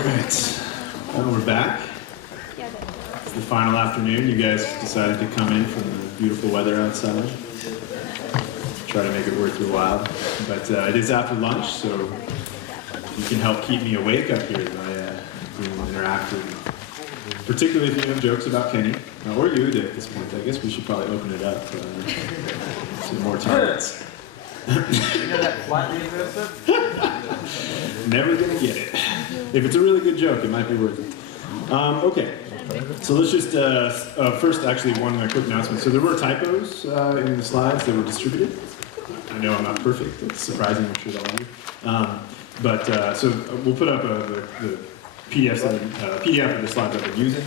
Alright, well, we're back. It's the final afternoon. You guys decided to come in from the beautiful weather outside. Try to make it worth your while. But it is after lunch, so you can help keep me awake up here by being interactive. Particularly if you have jokes about Kenny, or Yehuda at this point. I guess we should probably open it up to more targets. Never gonna get it. If it's a really good joke, it might be worth it. Okay, so let's just first actually one quick announcement. So there were typos in the slides that were distributed. I know I'm not perfect. It's surprising, I'm sure to all of you. So we'll put up the PDF of the slides that we're using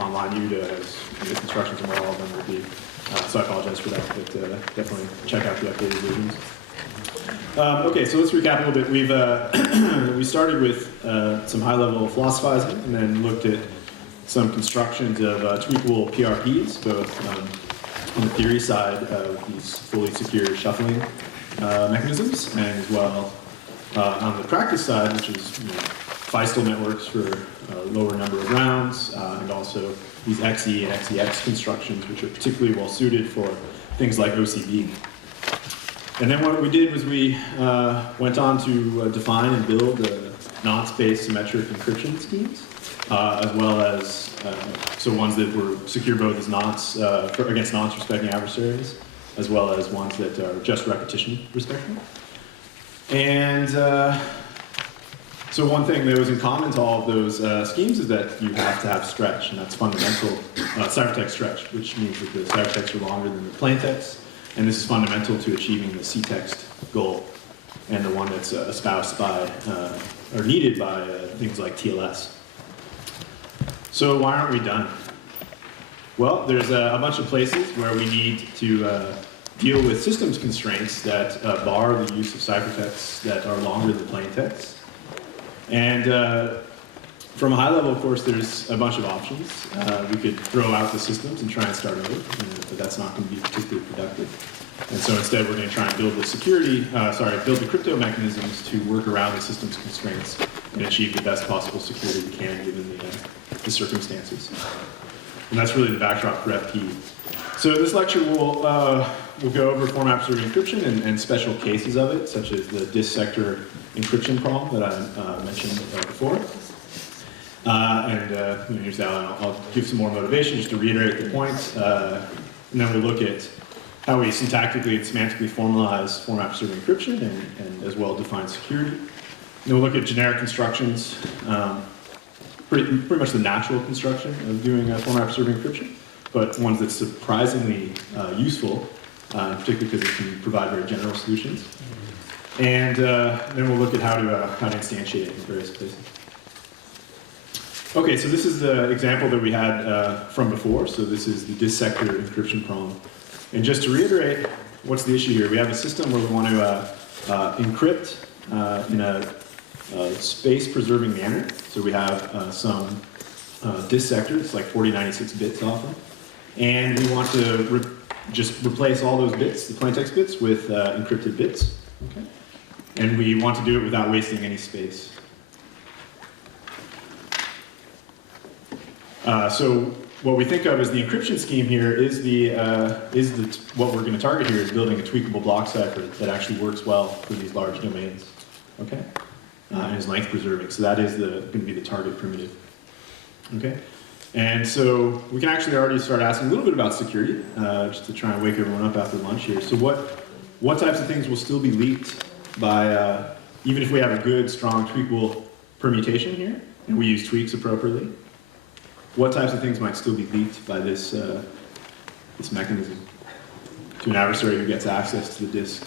online. Yehuda has the instructions on where all of them will be. So I apologize for that, but definitely check out the updated versions. Okay, so let's recap a little bit. We started with some high-level philosophizing, and then looked at some constructions of tweakable PRPs, both on the theory side of these fully secure shuffling mechanisms, and as well on the practice side, which is Feistel networks for a lower number of rounds, and also these XE and XEX constructions, which are particularly well suited for things like OCB. And then what we did was we went on to define and build nonce-based symmetric encryption schemes, as well as so ones that were secure both as nonce against nonce-respecting adversaries, as well as ones that are just repetition respecting. And so one thing that was in common to all of those schemes is that you have to have stretch, and that's fundamental ciphertext stretch, which means that the ciphertexts are longer than the plaintext, and this is fundamental to achieving the C-text goal, and the one that's espoused by, or needed by things like TLS. So why aren't we done? Well, there's a bunch of places where we need to deal with systems constraints that bar the use of ciphertexts that are longer than plaintext. And from a high level, of course, there's a bunch of options. We could throw out the systems and try and start over, but that's not going to be particularly productive. And so instead, we're going to try and build the build the crypto mechanisms to work around the systems constraints and achieve the best possible security we can given the circumstances. And that's really the backdrop for FP. So this lecture will go over format-preserving encryption and special cases of it, such as the disk sector encryption problem that I mentioned before. Here's Alan. I'll give some more motivation just to reiterate the points. And then we'll look at how we syntactically and semantically formalize format-preserving encryption and as well define security. And then we'll look at generic constructions, pretty much the natural construction of doing format-preserving encryption, but ones that's surprisingly useful, particularly because it can provide very general solutions. And then we'll look at how to instantiate it in various places. Okay, so this is the example that we had from before. So this is the disk sector encryption problem. And just to reiterate, what's the issue here? We have a system where we want to encrypt in a space-preserving manner. So we have some disk sectors, like 4096 bits often. And we want to just replace all those bits, the plaintext bits, with encrypted bits. Okay? And we want to do it without wasting any space. So what we think of as the encryption scheme here is what we're going to target here is building a tweakable block cipher that actually works well for these large domains. Okay? And is length preserving. So that is going to be the target primitive. Okay? And so we can actually already start asking a little bit about security, just to try and wake everyone up after lunch here. So what types of things will still be leaked by, even if we have a good, strong, tweakable permutation here, and we use tweaks appropriately? What types of things might still be leaked by this mechanism to an adversary who gets access to the disk?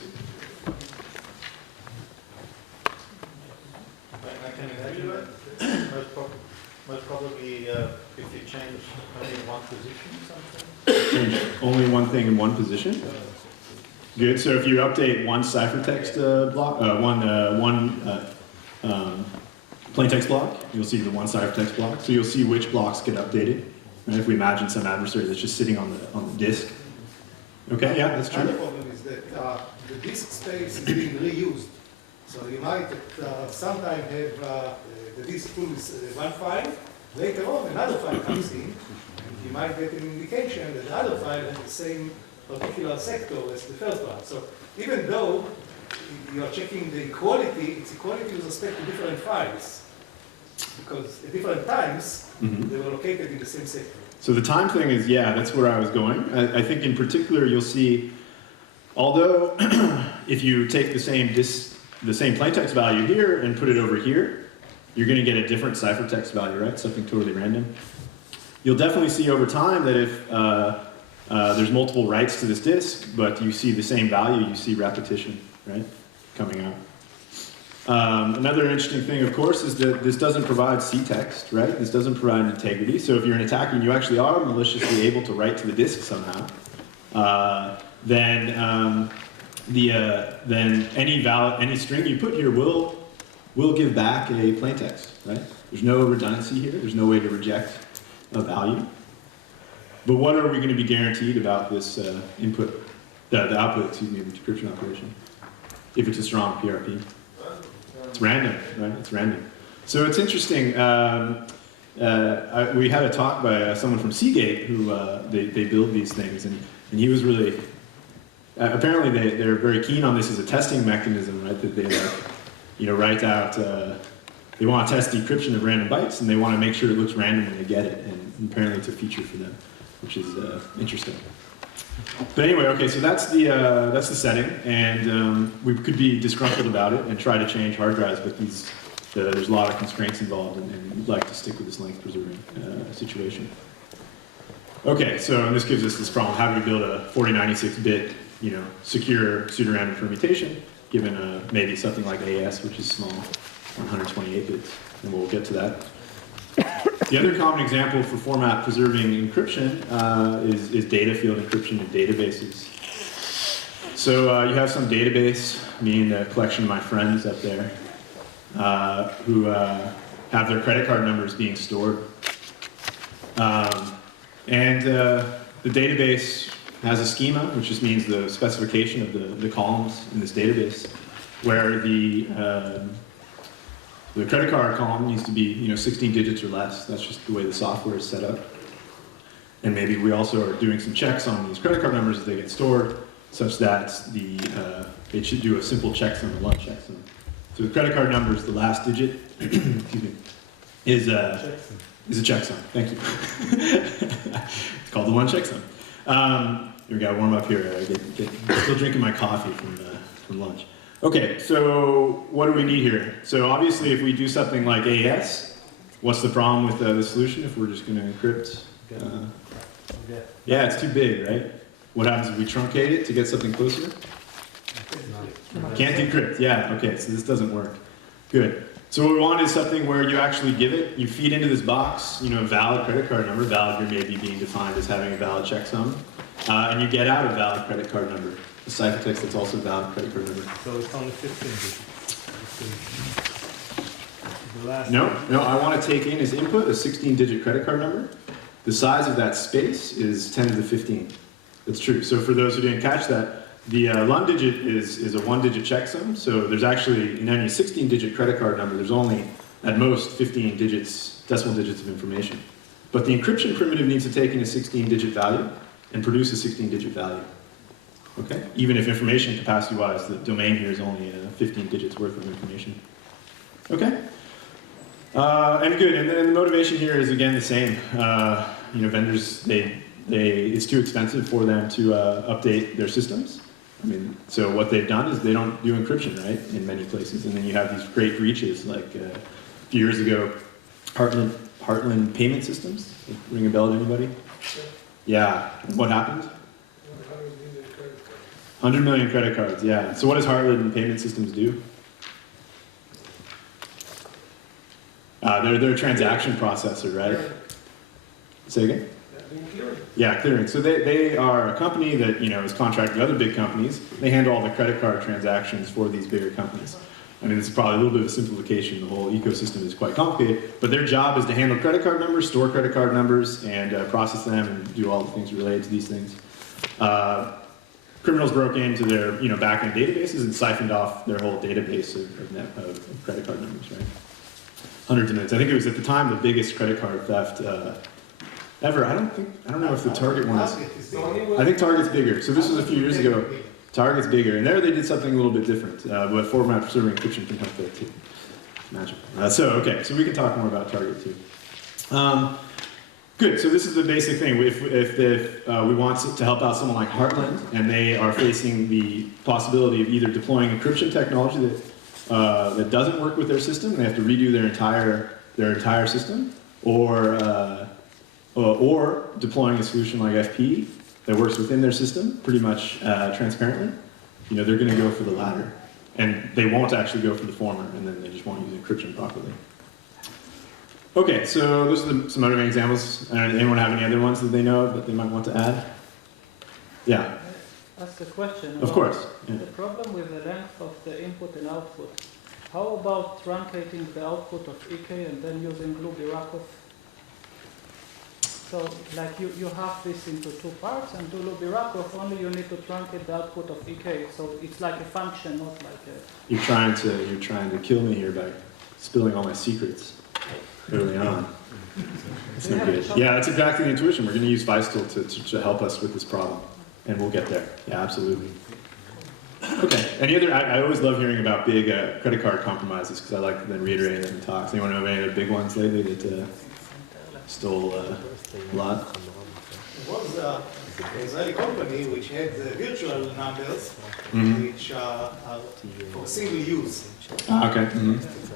Most probably if you change only one position or something. Change only one thing in one position? Good, so if you update one ciphertext block, one plaintext block, you'll see the one ciphertext block. So you'll see which blocks get updated. And if we imagine some adversary that's just sitting on the disk. Okay, yeah, that's true. The problem is that the disk space is being reused. So you might sometimes have the disk full with one file, later on another file comes in, and you might get an indication that the other file has the same particular sector as the first one. So even though you are checking the equality, it's equality with respect to different files, because at different times, they were located in the same sector. So the time thing is, yeah, that's where I was going. I think in particular you'll see, although if you take the same plaintext value here and put it over here, you're going to get a different ciphertext value, right? Something totally random. You'll definitely see over time that if there's multiple writes to this disk, but you see the same value, you see repetition, right, coming out. Another interesting thing, of course, is that this doesn't provide C-text, right? This doesn't provide integrity. So if you're an attacker and you actually are maliciously able to write to the disk somehow, then any string you put here will give back a plaintext, right? There's no redundancy here. There's no way to reject a value. But what are we going to be guaranteed about this output, excuse me, of the decryption operation, if it's a strong PRP? It's random, right? It's random. So it's interesting. We had a talk by someone from Seagate who they build these things, and he was really apparently they're very keen on this as a testing mechanism, right? That they write out. They want to test decryption of random bytes, and they want to make sure it looks random when they get it, and apparently it's a feature for them, which is interesting. But anyway, okay, so that's the setting, and we could be disgruntled about it and try to change hard drives, but there's a lot of constraints involved, and we'd like to stick with this length preserving situation. Okay, so and this gives us this problem: how do we build a 4096-bit, secure pseudorandom permutation, given maybe something like AES, which is small, 128 bits, and we'll get to that. The other common example for format preserving encryption is data field encryption in databases. So you have some database, me and a collection of my friends up there, who have their credit card numbers being stored. The database has a schema, which just means the specification of the columns in this database, where the credit card column needs to be 16 digits or less. That's just the way the software is set up. And maybe we also are doing some checks on these credit card numbers as they get stored, such that it should do a simple checksum, a one checksum. So the credit card number is the last digit, excuse me, is a checksum. Thank you. It's called the one checksum. We got to warm up here. Still drinking my coffee from lunch. Okay, so what do we need here? So obviously, if we do something like AES, what's the problem with the solution if we're just going to encrypt? Yeah, it's too big, right? What happens if we truncate it to get something closer? Can't decrypt, yeah, okay, so this doesn't work. Good. So what we want is something where you actually give it, you feed into this box, a valid credit card number, valid here may be being defined as having a valid checksum, and you get out a valid credit card number. A ciphertext that's also a valid credit card number. So it's only 15 digits. No, I want to take in as input a 16-digit credit card number. The size of that space is 10 to the 15. That's true. So for those who didn't catch that, the Lund digit is a one-digit checksum. So there's actually, in any 16-digit credit card number, there's only, at most, 15 digits, decimal digits of information. But the encryption primitive needs to take in a 16-digit value and produce a 16-digit value. Okay? Even if information capacity-wise, the domain here is only 15 digits worth of information. Okay? And good. And then the motivation here is again the same. Vendors, it's too expensive for them to update their systems. So what they've done is they don't do encryption, right? In many places, and then you have these great breaches, like a few years ago, Heartland payment systems. Ring a bell to anybody? Yeah. What happened? 100 million credit cards, yeah. So what does Heartland payment systems do? They're a transaction processor, right? Say again? Yeah, clearing. So they are a company that is contracted with other big companies. They handle all the credit card transactions for these bigger companies. It's probably a little bit of a simplification. The whole ecosystem is quite complicated, but their job is to handle credit card numbers, store credit card numbers, and process them and do all the things related to these things. criminals broke into their back-end databases and siphoned off their whole database of credit card numbers, right? Hundreds of millions. I think it was at the time the biggest credit card theft ever. I don't know if the Target one is. I think Target's bigger. So this was a few years ago. Target's bigger, and there they did something a little bit different. But format preserving encryption can help there too. Magic. So we can talk more about Target too. Good. So this is the basic thing. If we want to help out someone like Heartland, and they are facing the possibility of either deploying encryption technology that doesn't work with their system, they have to redo their entire system, or deploying a solution like FP that works within their system pretty much transparently, they're going to go for the latter. And they won't actually go for the former, and then they just won't use encryption properly. Okay, so those are some other examples. Anyone have any other ones that they know that they might want to add? Yeah? Ask a question. Of course. Yeah. The problem with the length of the input and output. How about truncating the output of EK and then using Lubirakov? So, like you have this into two parts, and to Lubirakov only you need to truncate the output of EK. So it's like a function, not like a. You're trying to kill me here by spilling all my secrets early on. That's no good. Yeah, that's exactly the intuition. We're going to use Feistel to help us with this problem, and we'll get there. Yeah, absolutely. Okay. Any other? I always love hearing about big credit card compromises because I like then reiterating them in talks. Anyone know of any other big ones lately that stole a lot? There was an Israeli company which had virtual numbers, which are for single use. Okay.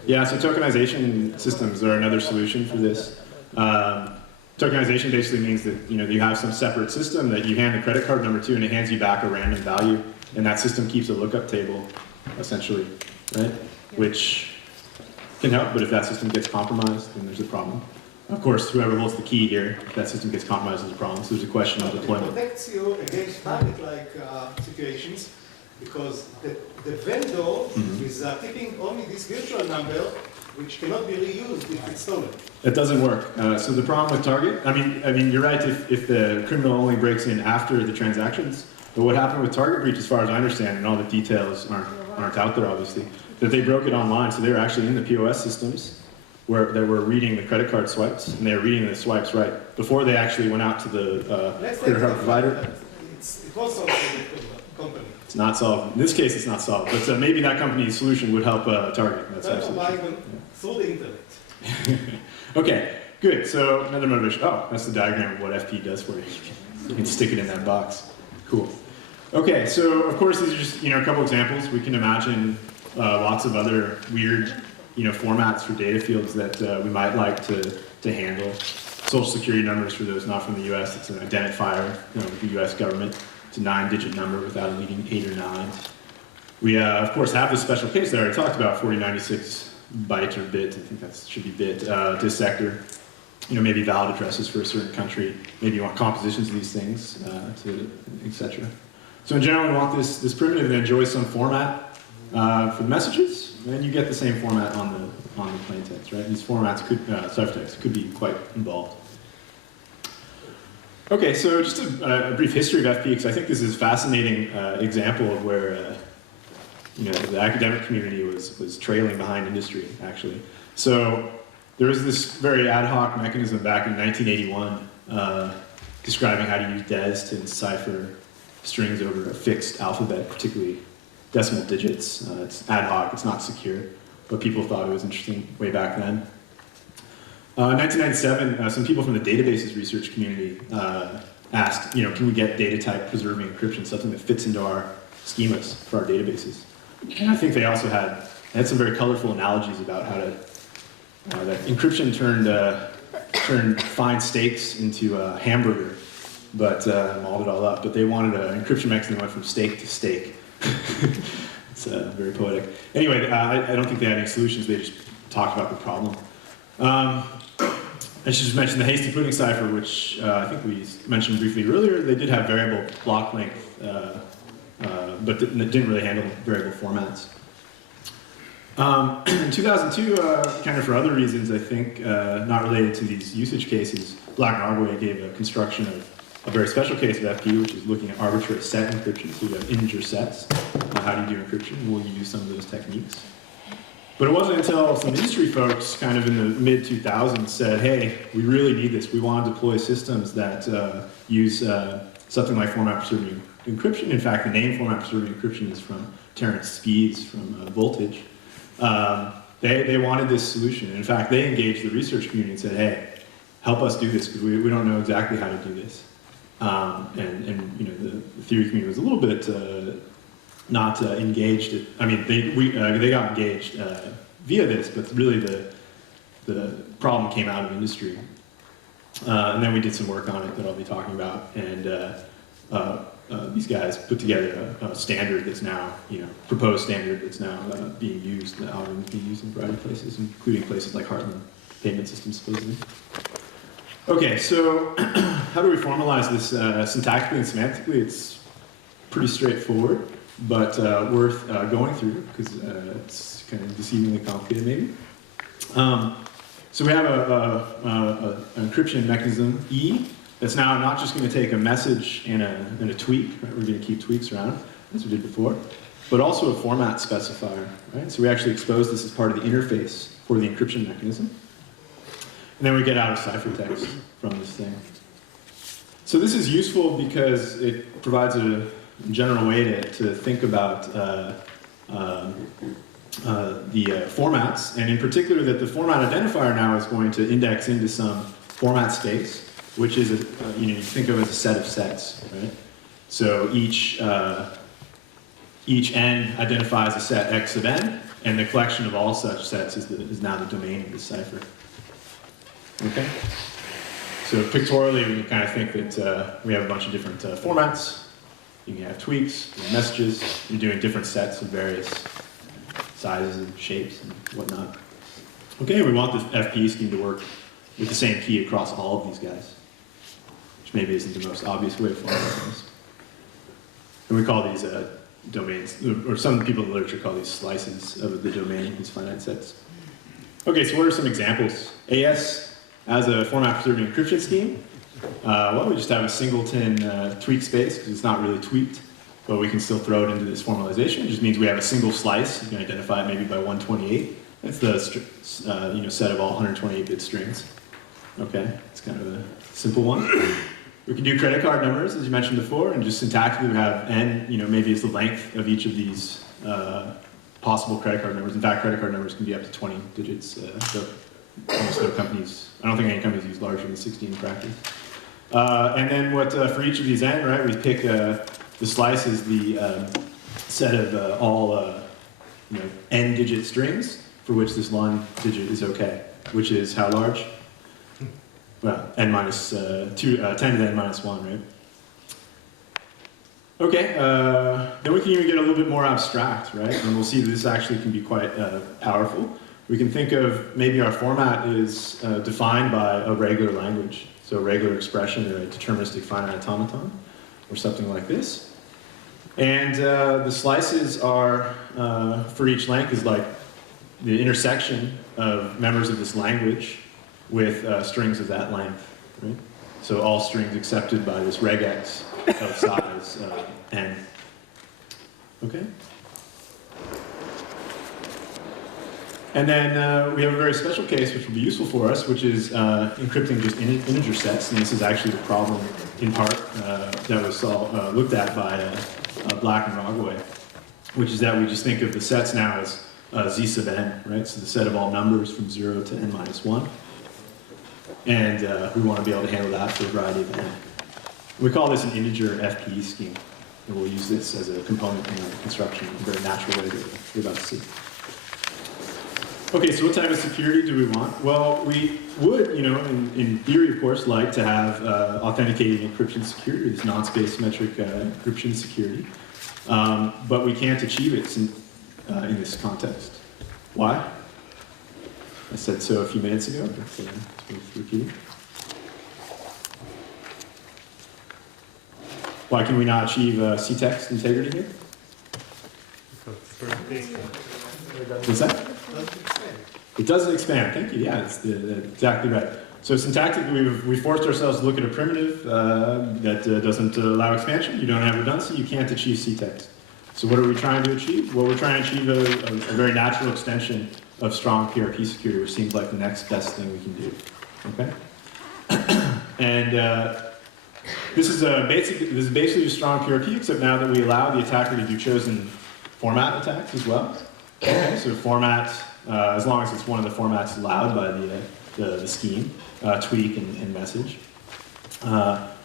Yeah, so tokenization systems are another solution for this. Tokenization basically means that you have some separate system that you hand the credit card number to, and it hands you back a random value, and that system keeps a lookup table, essentially, right? Which can help, but if that system gets compromised, then there's a problem. Of course, whoever holds the key here, if that system gets compromised, there's a problem. So there's a question of deployment. It protects you against target-like situations because the vendor is keeping only this virtual number, which cannot be reused if it's stolen. It doesn't work. So the problem with Target, I mean, you're right if the criminal only breaks in after the transactions. But what happened with Target breach, as far as I understand, and all the details aren't out there, obviously, that they broke it online. So they were actually in the POS systems they were reading the credit card swipes, and they were reading the swipes right before they actually went out to the credit card provider. It was solved for the company. It's not solved. In this case, it's not solved. But maybe that company's solution would help Target. That's absolutely true. Through the internet. Okay, good. So another motivation. Oh, that's the diagram of what FP does for you. You can stick it in that box. Cool. Okay, so of course these are just a couple examples. We can imagine lots of other weird formats for data fields that we might like to handle. Social security numbers, for those not from the US, it's an identifier with the US government. It's a 9-digit number without a leading 8 or 9. We, of course, have this special case that I already talked about, 4096 byte or bit, I think that should be bit, dissector. Maybe valid addresses for a certain country. Maybe you want compositions of these things, etc. So in general, we want this primitive that enjoys some format for the messages, and then you get the same format on the plain text, right? These formats ciphertext could be quite involved. Okay, so just a brief history of FP, because I think this is a fascinating example of where the academic community was trailing behind industry, actually. So there was this very ad hoc mechanism back in 1981 describing how to use DES to decipher strings over a fixed alphabet, particularly decimal digits. It's ad hoc, it's not secure, but people thought it was interesting way back then. In 1997, some people from the databases research community asked, can we get data type preserving encryption, something that fits into our schemas for our databases? And I think they also had some very colorful analogies about how that encryption turned fine steaks into a hamburger, but mauled it all up. But they wanted an encryption mechanism that went from steak to steak. It's very poetic. Anyway, I don't think they had any solutions. They just talked about the problem. I should just mention the hasty pudding cipher, which I think we mentioned briefly earlier. They did have variable block length, but didn't really handle variable formats. In 2002, kind of for other reasons, I think, not related to these usage cases, Black and Holloway gave a construction a very special case of FP, which is looking at arbitrary set encryption. So you have integer sets. How do you do encryption? We'll use some of those techniques. But it wasn't until some industry folks kind of in the mid-2000s said, hey, we really need this. We want to deploy systems that use something like format-preserving encryption. In fact, the name format-preserving encryption is from Terence Speeds from Voltage. They wanted this solution. In fact, they engaged the research community and said, hey, help us do this because we don't know exactly how to do this. And you know, the theory community was a little bit not engaged. I mean, they got engaged via this, but really the problem came out of industry. And then we did some work on it that I'll be talking about. And these guys put together a standard that's now, you know, proposed standard that's now being used. The algorithm is being used in a variety of places, including places like Heartland Payment Systems, supposedly. Okay, so how do we formalize this syntactically and semantically? It's pretty straightforward, but worth going through because it's kind of deceivingly complicated, maybe. So we have an encryption mechanism, E, that's now not just going to take a message and a tweak, right? We're going to keep tweaks around, as we did before, but also a format specifier, right? So we actually expose this as part of the interface for the encryption mechanism. And then we get out a ciphertext from this thing. So this is useful because it provides a general way to think about the formats, and in particular that the format identifier now is going to index into some format space, which is, you think of as a set of sets, right? So each n identifies a set x of n, and the collection of all such sets is now the domain of the cipher. Okay? So pictorially, we can kind of think that we have a bunch of different formats. You can have tweaks, you have messages, you're doing different sets of various sizes and shapes and whatnot. Okay, we want the FP scheme to work with the same key across all of these guys, which maybe isn't the most obvious way of formalizing this. And we call these domains, or some people in the literature call these slices of the domain, these finite sets. Okay, so what are some examples? AS as a format-preserving encryption scheme. Well, we just have a singleton tweak space because it's not really tweaked, but we can still throw it into this formalization. It just means we have a single slice. You can identify it maybe by 128. That's the set of all 128-bit strings. Okay, it's kind of a simple one. We can do credit card numbers, as you mentioned before, and just syntactically we have n, maybe it's the length of each of these possible credit card numbers. In fact, credit card numbers can be up to 20 digits. Almost no companies, I don't think any companies use larger than 16 in practice. And then for each of these n, right, we pick the slice is the set of all n-digit strings for which this one digit is okay, which is how large? Well, n minus 10 to the n minus 1, right? Okay, then we can even get a little bit more abstract, right? And we'll see that this actually can be quite powerful. We can think of maybe our format is defined by a regular language, so a regular expression or a deterministic finite automaton, or something like this. And the slices are, for each length, is like the intersection of members of this language with strings of that length, right? So all strings accepted by this regex of size n. Okay? And then we have a very special case which will be useful for us, which is encrypting just integer sets. And this is actually the problem, in part, that was looked at by Black and Holloway, which is that we just think of the sets now as z sub n, right? So the set of all numbers from 0 to n minus 1. And we want to be able to handle that for a variety of n. We call this an integer FPE scheme. And we'll use this as a component in our construction in a very natural way that we're about to see. Okay, so what type of security do we want? Well, we would, in theory, of course, like to have authenticating encryption security, this non-space symmetric encryption security. But we can't achieve it in this context. Why? I said so a few minutes ago, but it's worth repeating. Why can we not achieve C-text integrity here? What's that? It doesn't expand. Thank you. Yeah, that's exactly right. So syntactically, we forced ourselves to look at a primitive that doesn't allow expansion. You don't have redundancy. You can't achieve C-text. So what are we trying to achieve? Well, we're trying to achieve a very natural extension of strong PRP security, which seems like the next best thing we can do. Okay? And this is basically a strong PRP, except now that we allow the attacker to do chosen format attacks as well. Okay, so format, as long as it's one of the formats allowed by the scheme, tweak and message.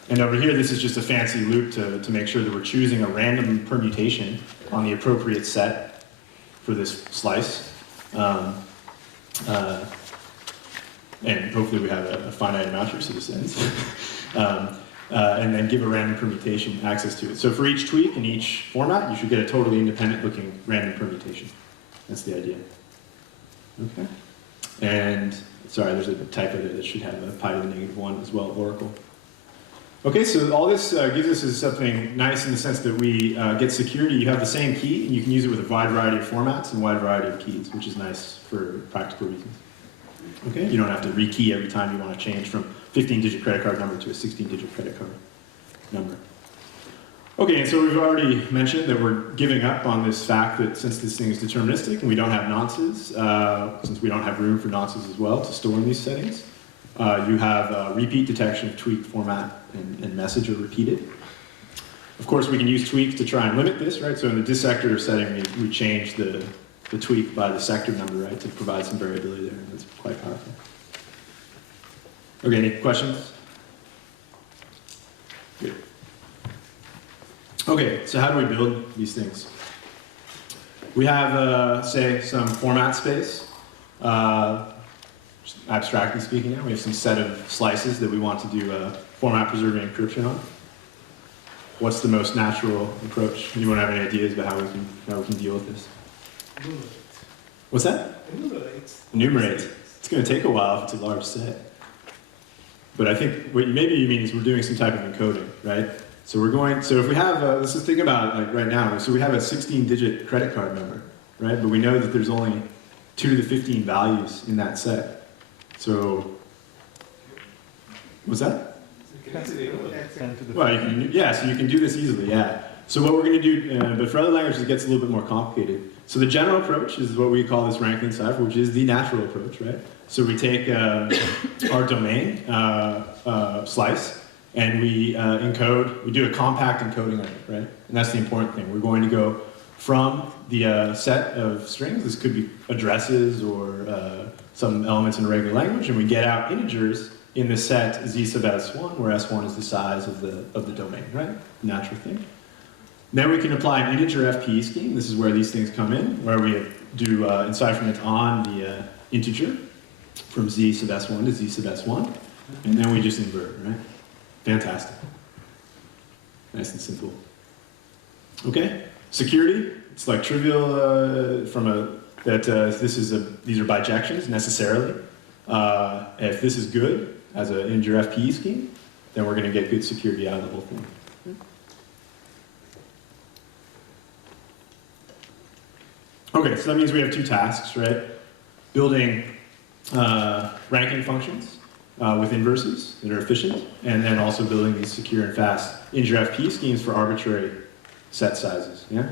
And over here, this is just a fancy loop to make sure that we're choosing a random permutation on the appropriate set for this slice. And hopefully we have a finite amount so this ends. And then give a random permutation access to it. So for each tweak in each format, you should get a totally independent looking random permutation. That's the idea. Okay. And sorry, there's a typo there that should have a pi to the -1 as well, Oracle. Okay, so all this gives us is something nice in the sense that we get security. You have the same key, and you can use it with a wide variety of formats and a wide variety of keys, which is nice for practical reasons. Okay, you don't have to rekey every time you want to change from 15-digit credit card number to a 16-digit credit card number. Okay, and so we've already mentioned that we're giving up on this fact that since this thing is deterministic and we don't have nonces, since we don't have room for nonces as well to store in these settings, you have repeat detection of tweaked format and message are repeated. Of course, we can use tweaks to try and limit this, right? So in the dissector setting, we change the tweak by the sector number, right, to provide some variability there. That's quite powerful. Okay, any questions? Good. Okay, so how do we build these things? We have, say, some format space. Just abstractly speaking now, we have some set of slices that we want to do format preserving encryption on. What's the most natural approach? Anyone have any ideas about how we can deal with this? Enumerate. What's that? Enumerate. Enumerate. It's going to take a while if it's a large set. But I think what maybe you mean is we're doing some type of encoding, right? So if we have, let's just think about it like right now. So we have a 16-digit credit card number, right? But we know that there's only 2 to the 15 values in that set. So, what's that? Well, so you can do this easily, yeah. So what we're going to do, but for other languages it gets a little bit more complicated. So the general approach is what we call this ranking cipher, which is the natural approach, right? So we take our domain slice and we encode, we do a compact encoding of it, right? And that's the important thing. We're going to go from the set of strings, this could be addresses or some elements in a regular language, and we get out integers in the set z sub s1, where s1 is the size of the domain, right? Natural thing. Then we can apply an integer FPE scheme. This is where these things come in, where we do encipherment on the integer from z sub s1 to z sub s1, and then we just invert, right? Fantastic. Nice and simple. Okay, security. It's like trivial these are bijections necessarily. If this is good as an integer FPE scheme, then we're going to get good security out of the whole thing. Okay, so that means we have 2 tasks, right? Building ranking functions with inverses that are efficient, and then also building these secure and fast integer FPE schemes for arbitrary set sizes, yeah?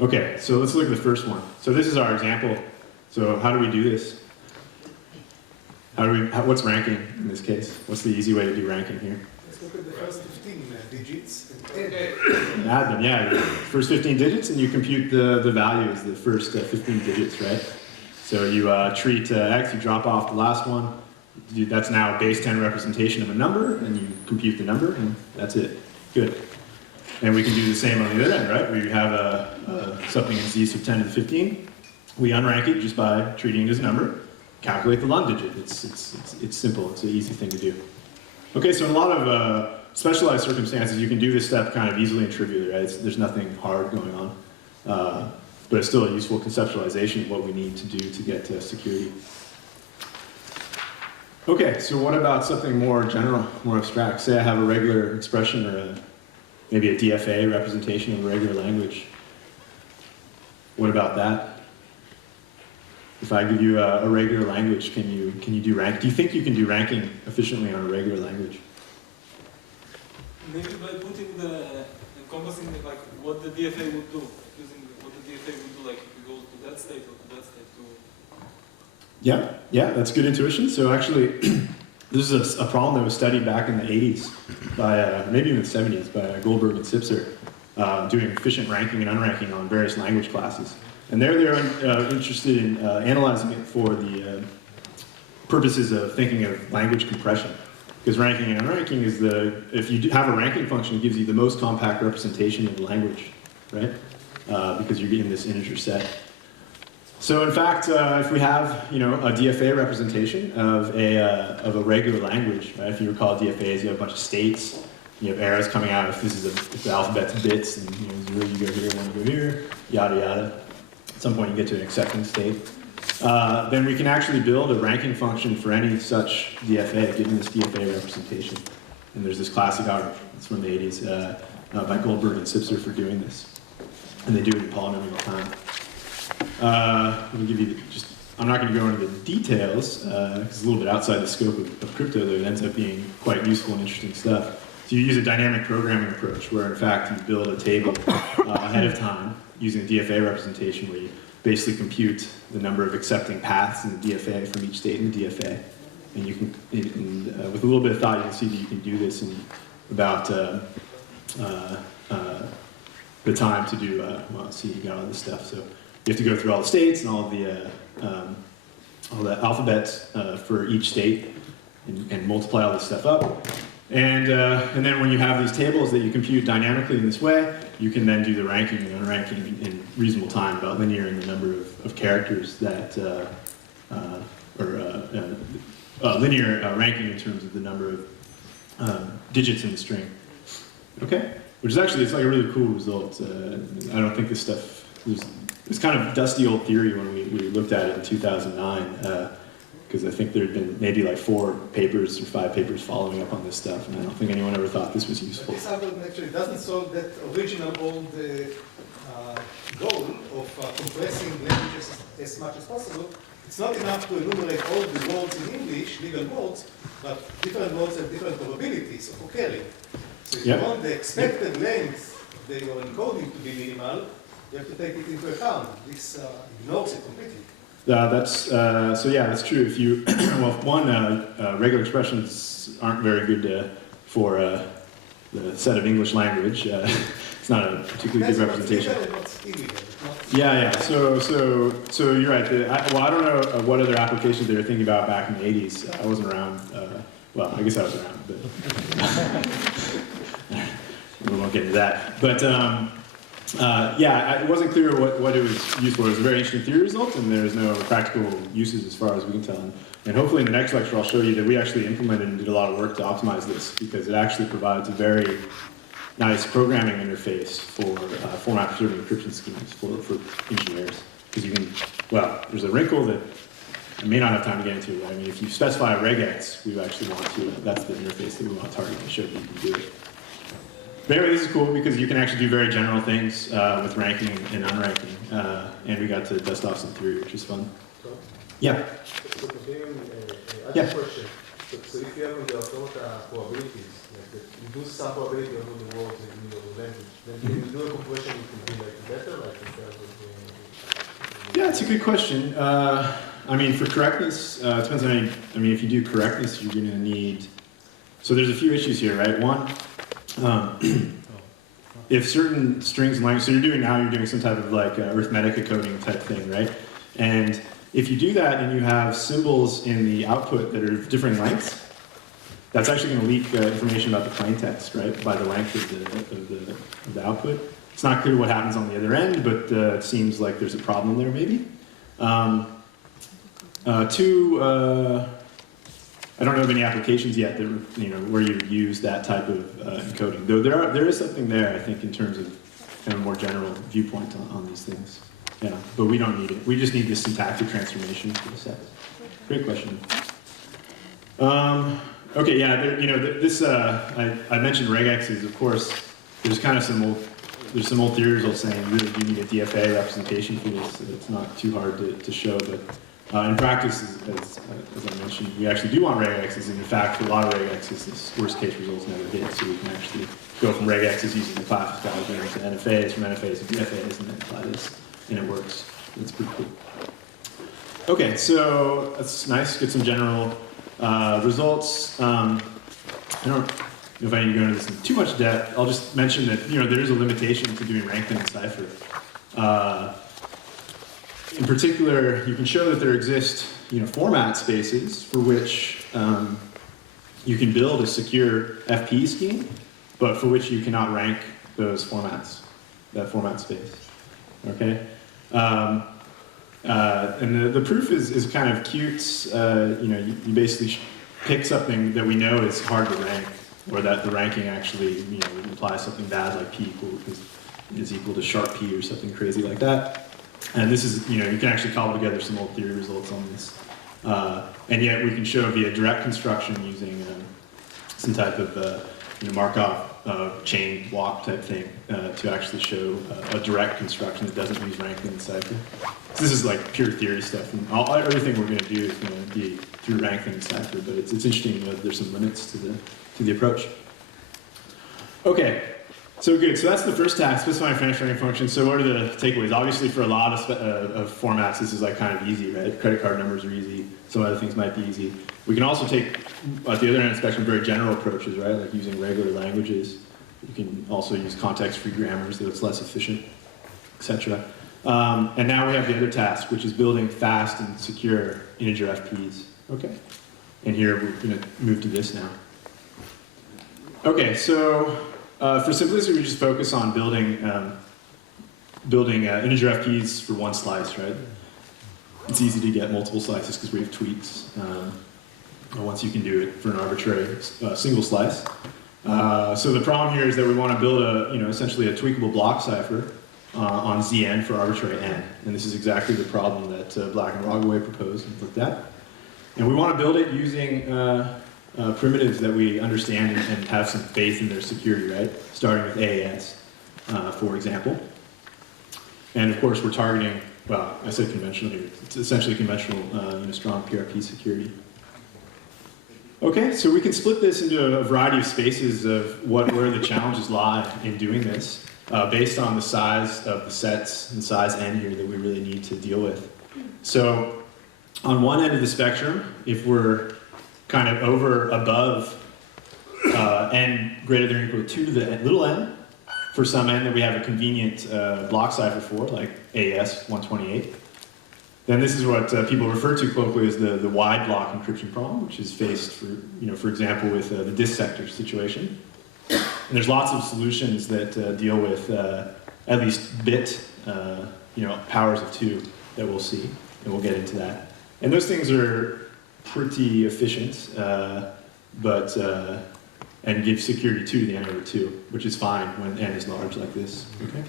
Okay, so let's look at the first one. So this is our example. So how do we do this? What's ranking in this case? What's the easy way to do ranking here? Let's look at the first 15 digits and add them, yeah. First 15 digits, and you compute the values, the first 15 digits, right? So you treat x, you drop off the last one. That's now a base 10 representation of a number, and you compute the number, and that's it. Good. And we can do the same on the other end, right? We have something in z sub 10 to the 15. We unrank it just by treating it as a number. Calculate the long digit. It's simple. It's an easy thing to do. Okay, so in a lot of specialized circumstances, you can do this step kind of easily and trivially, right? There's nothing hard going on. But it's still a useful conceptualization of what we need to do to get to security. Okay, so what about something more general, more abstract? Say I have a regular expression or maybe a DFA representation of a regular language. What about that? If I give you a regular language, can you do rank? Do you think you can do ranking efficiently on a regular language? Maybe by putting encompassing like what the DFA would do, using what the DFA would do, like if it goes to that state or to that state too. Yeah, that's good intuition. So actually, this is a problem that was studied back in the 80s by, maybe even the 70s, by Goldberg and Sipser, doing efficient ranking and unranking on various language classes. And they're interested in analyzing it for the purposes of thinking of language compression. Because ranking and unranking is if you have a ranking function, it gives you the most compact representation of the language, right? Because you're getting this integer set. So in fact, if we have a DFA representation of a regular language, right? If you recall DFAs, you have a bunch of states, you have arrows coming out. If the alphabet's bits, and 0 you go here, 1 you go here, yada yada. At some point you get to an accepting state. Then we can actually build a ranking function for any such DFA, given this DFA representation. And there's this classic algorithm, it's from the 80s, by Goldberg and Sipser for doing this. And they do it in polynomial time. Let me give you I'm not going to go into the details, because it's a little bit outside the scope of crypto, though it ends up being quite useful and interesting stuff. So you use a dynamic programming approach, where in fact you build a table ahead of time using a DFA representation, where you basically compute the number of accepting paths in the DFA from each state in the DFA. And you can, with a little bit of thought, you can see that you can do this in about the time to do, well, see, you got all this stuff. So you have to go through all the states and all the alphabets for each state and multiply all this stuff up. And then when you have these tables that you compute dynamically in this way, you can then do the ranking and unranking in reasonable time, about linear in the number of characters that, linear ranking in terms of the number of digits in the string. Okay? Which is actually, it's like a really cool result. I don't think this stuff, it's kind of dusty old theory when we looked at it in 2009. Because I think there had been maybe like 4 papers or 5 papers following up on this stuff, and I don't think anyone ever thought this was useful. This algorithm actually doesn't solve that original old goal of compressing languages as much as possible. It's not enough to enumerate all the words in English, legal words, but different words have different probabilities of occurring. So if you want the expected length that you're encoding to be minimal, you have to take it into account. This ignores it completely. So yeah, that's true. If you, well, one, regular expressions aren't very good for the set of English language. It's not a particularly good representation. Yeah. So you're right. I don't know what other applications they were thinking about back in the 80s. I wasn't around. Well, I guess I was around, but we won't get into that. But yeah, it wasn't clear what it was used for. It was a very interesting theory result, and there's no practical uses as far as we can tell. And hopefully in the next lecture I'll show you that we actually implemented and did a lot of work to optimize this, because it actually provides a very nice programming interface for format-preserving encryption schemes for engineers. Because you can, well, there's a wrinkle that I may not have time to get into. I mean, if you specify regex, we actually want to, that's the interface that we want to target to show that you can do it. But anyway, this is cool because you can actually do very general things with ranking and unranking. And we got to dust off some theory, which is fun. Yeah? So I have a question. So if you have the automata probabilities, like you do some probability of the words in your language, then can you do a compression it can be like better, like in terms of Yeah, it's a good question. I mean, for correctness, it depends on how you, I mean, if you do correctness, you're going to need, so there's a few issues here, right? One, if certain strings and language, so you're doing some type of like arithmetic encoding type thing, right? And if you do that and you have symbols in the output that are of different lengths, that's actually going to leak information about the plain text, right? By the length of the output. It's not clear what happens on the other end, but it seems like there's a problem there, maybe. Two, I don't know of any applications yet that where you would use that type of encoding. Though there is something there, I think, in terms of kind of more general viewpoint on these things. Yeah, but we don't need it. We just need the syntactic transformation for the set. Great question. Okay, yeah, this I mentioned regexes. Of course, there's kind of some old theory results saying you really do need a DFA representation for this. It's not too hard to show, but In practice, as I mentioned, we actually do want regexes, and in fact, for a lot of regexes, this worst case results never hit, so we can actually go from regexes using the classical diagram to NFAs, from NFAs to BFAs, and then apply this, and it works. It's pretty cool. Okay, so that's nice. Get some general results. I don't know if I need to go into this in too much depth. I'll just mention that there is a limitation to doing rank them in cipher. In particular, you can show that there exist format spaces for which you can build a secure FP scheme, but for which you cannot rank those formats, that format space. Okay. And the proof is kind of cute. You basically pick something that we know is hard to rank, or that the ranking actually implies something bad, like P is equal to sharp P or something crazy like that. And this is, you can actually cobble together some old theory results on this. And yet we can show via direct construction using some type of Markov chain block type thing to actually show a direct construction that doesn't use ranking in cipher. So this is like pure theory stuff, and everything we're going to do is going to be through ranking in cipher. But it's interesting that there's some limits to the approach. Okay, so good. So that's the first task, specifying financial ranking function. So what are the takeaways? Obviously, for a lot of formats, this is like kind of easy, right? Credit card numbers are easy. Some other things might be easy. We can also take, at the other end of the spectrum, very general approaches, right? Like using regular languages. You can also use context-free grammars, though it's less efficient, etc. And now we have the other task, which is building fast and secure integer FPs. Okay. And here we're going to move to this now. Okay, so for simplicity, we just focus on building integer FPs for one slice, right? It's easy to get multiple slices because we have tweaks. Once you can do it for an arbitrary single slice. So the problem here is that we want to build essentially a tweakable block cipher on Zn for arbitrary n. And this is exactly the problem that Black and Holloway proposed and looked at. And we want to build it using primitives that we understand and have some faith in their security, right? Starting with AES, for example. And of course, we're targeting, well, I said conventional here. It's essentially conventional, strong PRP security. Okay, so we can split this into a variety of spaces of where the challenges lie in doing this, based on the size of the sets and size n here that we really need to deal with. So on one end of the spectrum, if we're kind of above n greater than or equal to 2 to the little n, for some n that we have a convenient block cipher for, like AES 128, then this is what people refer to colloquially as the wide block encryption problem, which is faced, for example, with the disk sector situation. And there's lots of solutions that deal with at least bit, powers of 2 that we'll see, and we'll get into that. And those things are pretty efficient, and give security 2 to the n over 2, which is fine when n is large like this. Okay.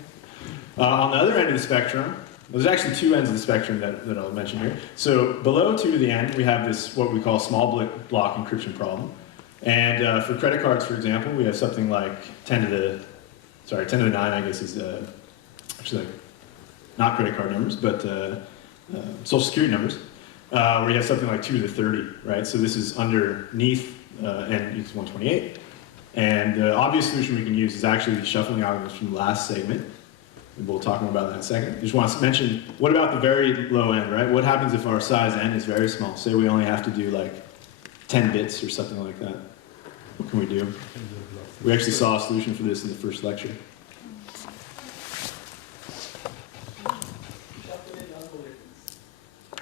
On the other end of the spectrum, there's actually 2 ends of the spectrum that I'll mention here. So below 2 to the n, we have this, what we call small block encryption problem. And for credit cards, for example, we have something like 10 to the 9, I guess, is actually not credit card numbers, but social security numbers, where you have something like 2 to the 30, right? So this is underneath n equals 128. And the obvious solution we can use is actually the shuffling algorithms from the last segment. And we'll talk more about that in a second. I just want to mention, what about the very low end, right? What happens if our size n is very small? Say we only have to do like 10 bits or something like that. What can we do? We actually saw a solution for this in the first lecture.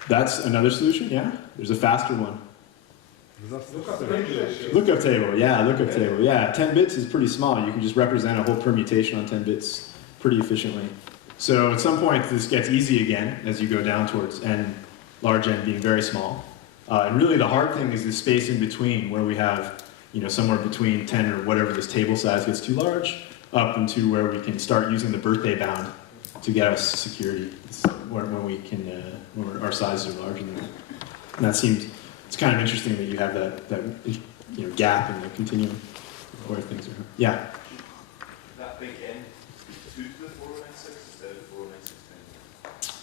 That's another solution, yeah? There's a faster one. Lookup table, yeah, lookup table. Yeah, 10 bits is pretty small. You can just represent a whole permutation on 10 bits pretty efficiently. So at some point, this gets easy again as you go down towards n, large n being very small. And really the hard thing is the space in between, where we have somewhere between 10 or whatever this table size gets too large, up into where we can start using the birthday bound to get us security, when we can, when our sizes are larger than that. And that seems, it's kind of interesting that you have that gap in the continuum where things are. Yeah. That big n is 2 to the 496 instead of 496.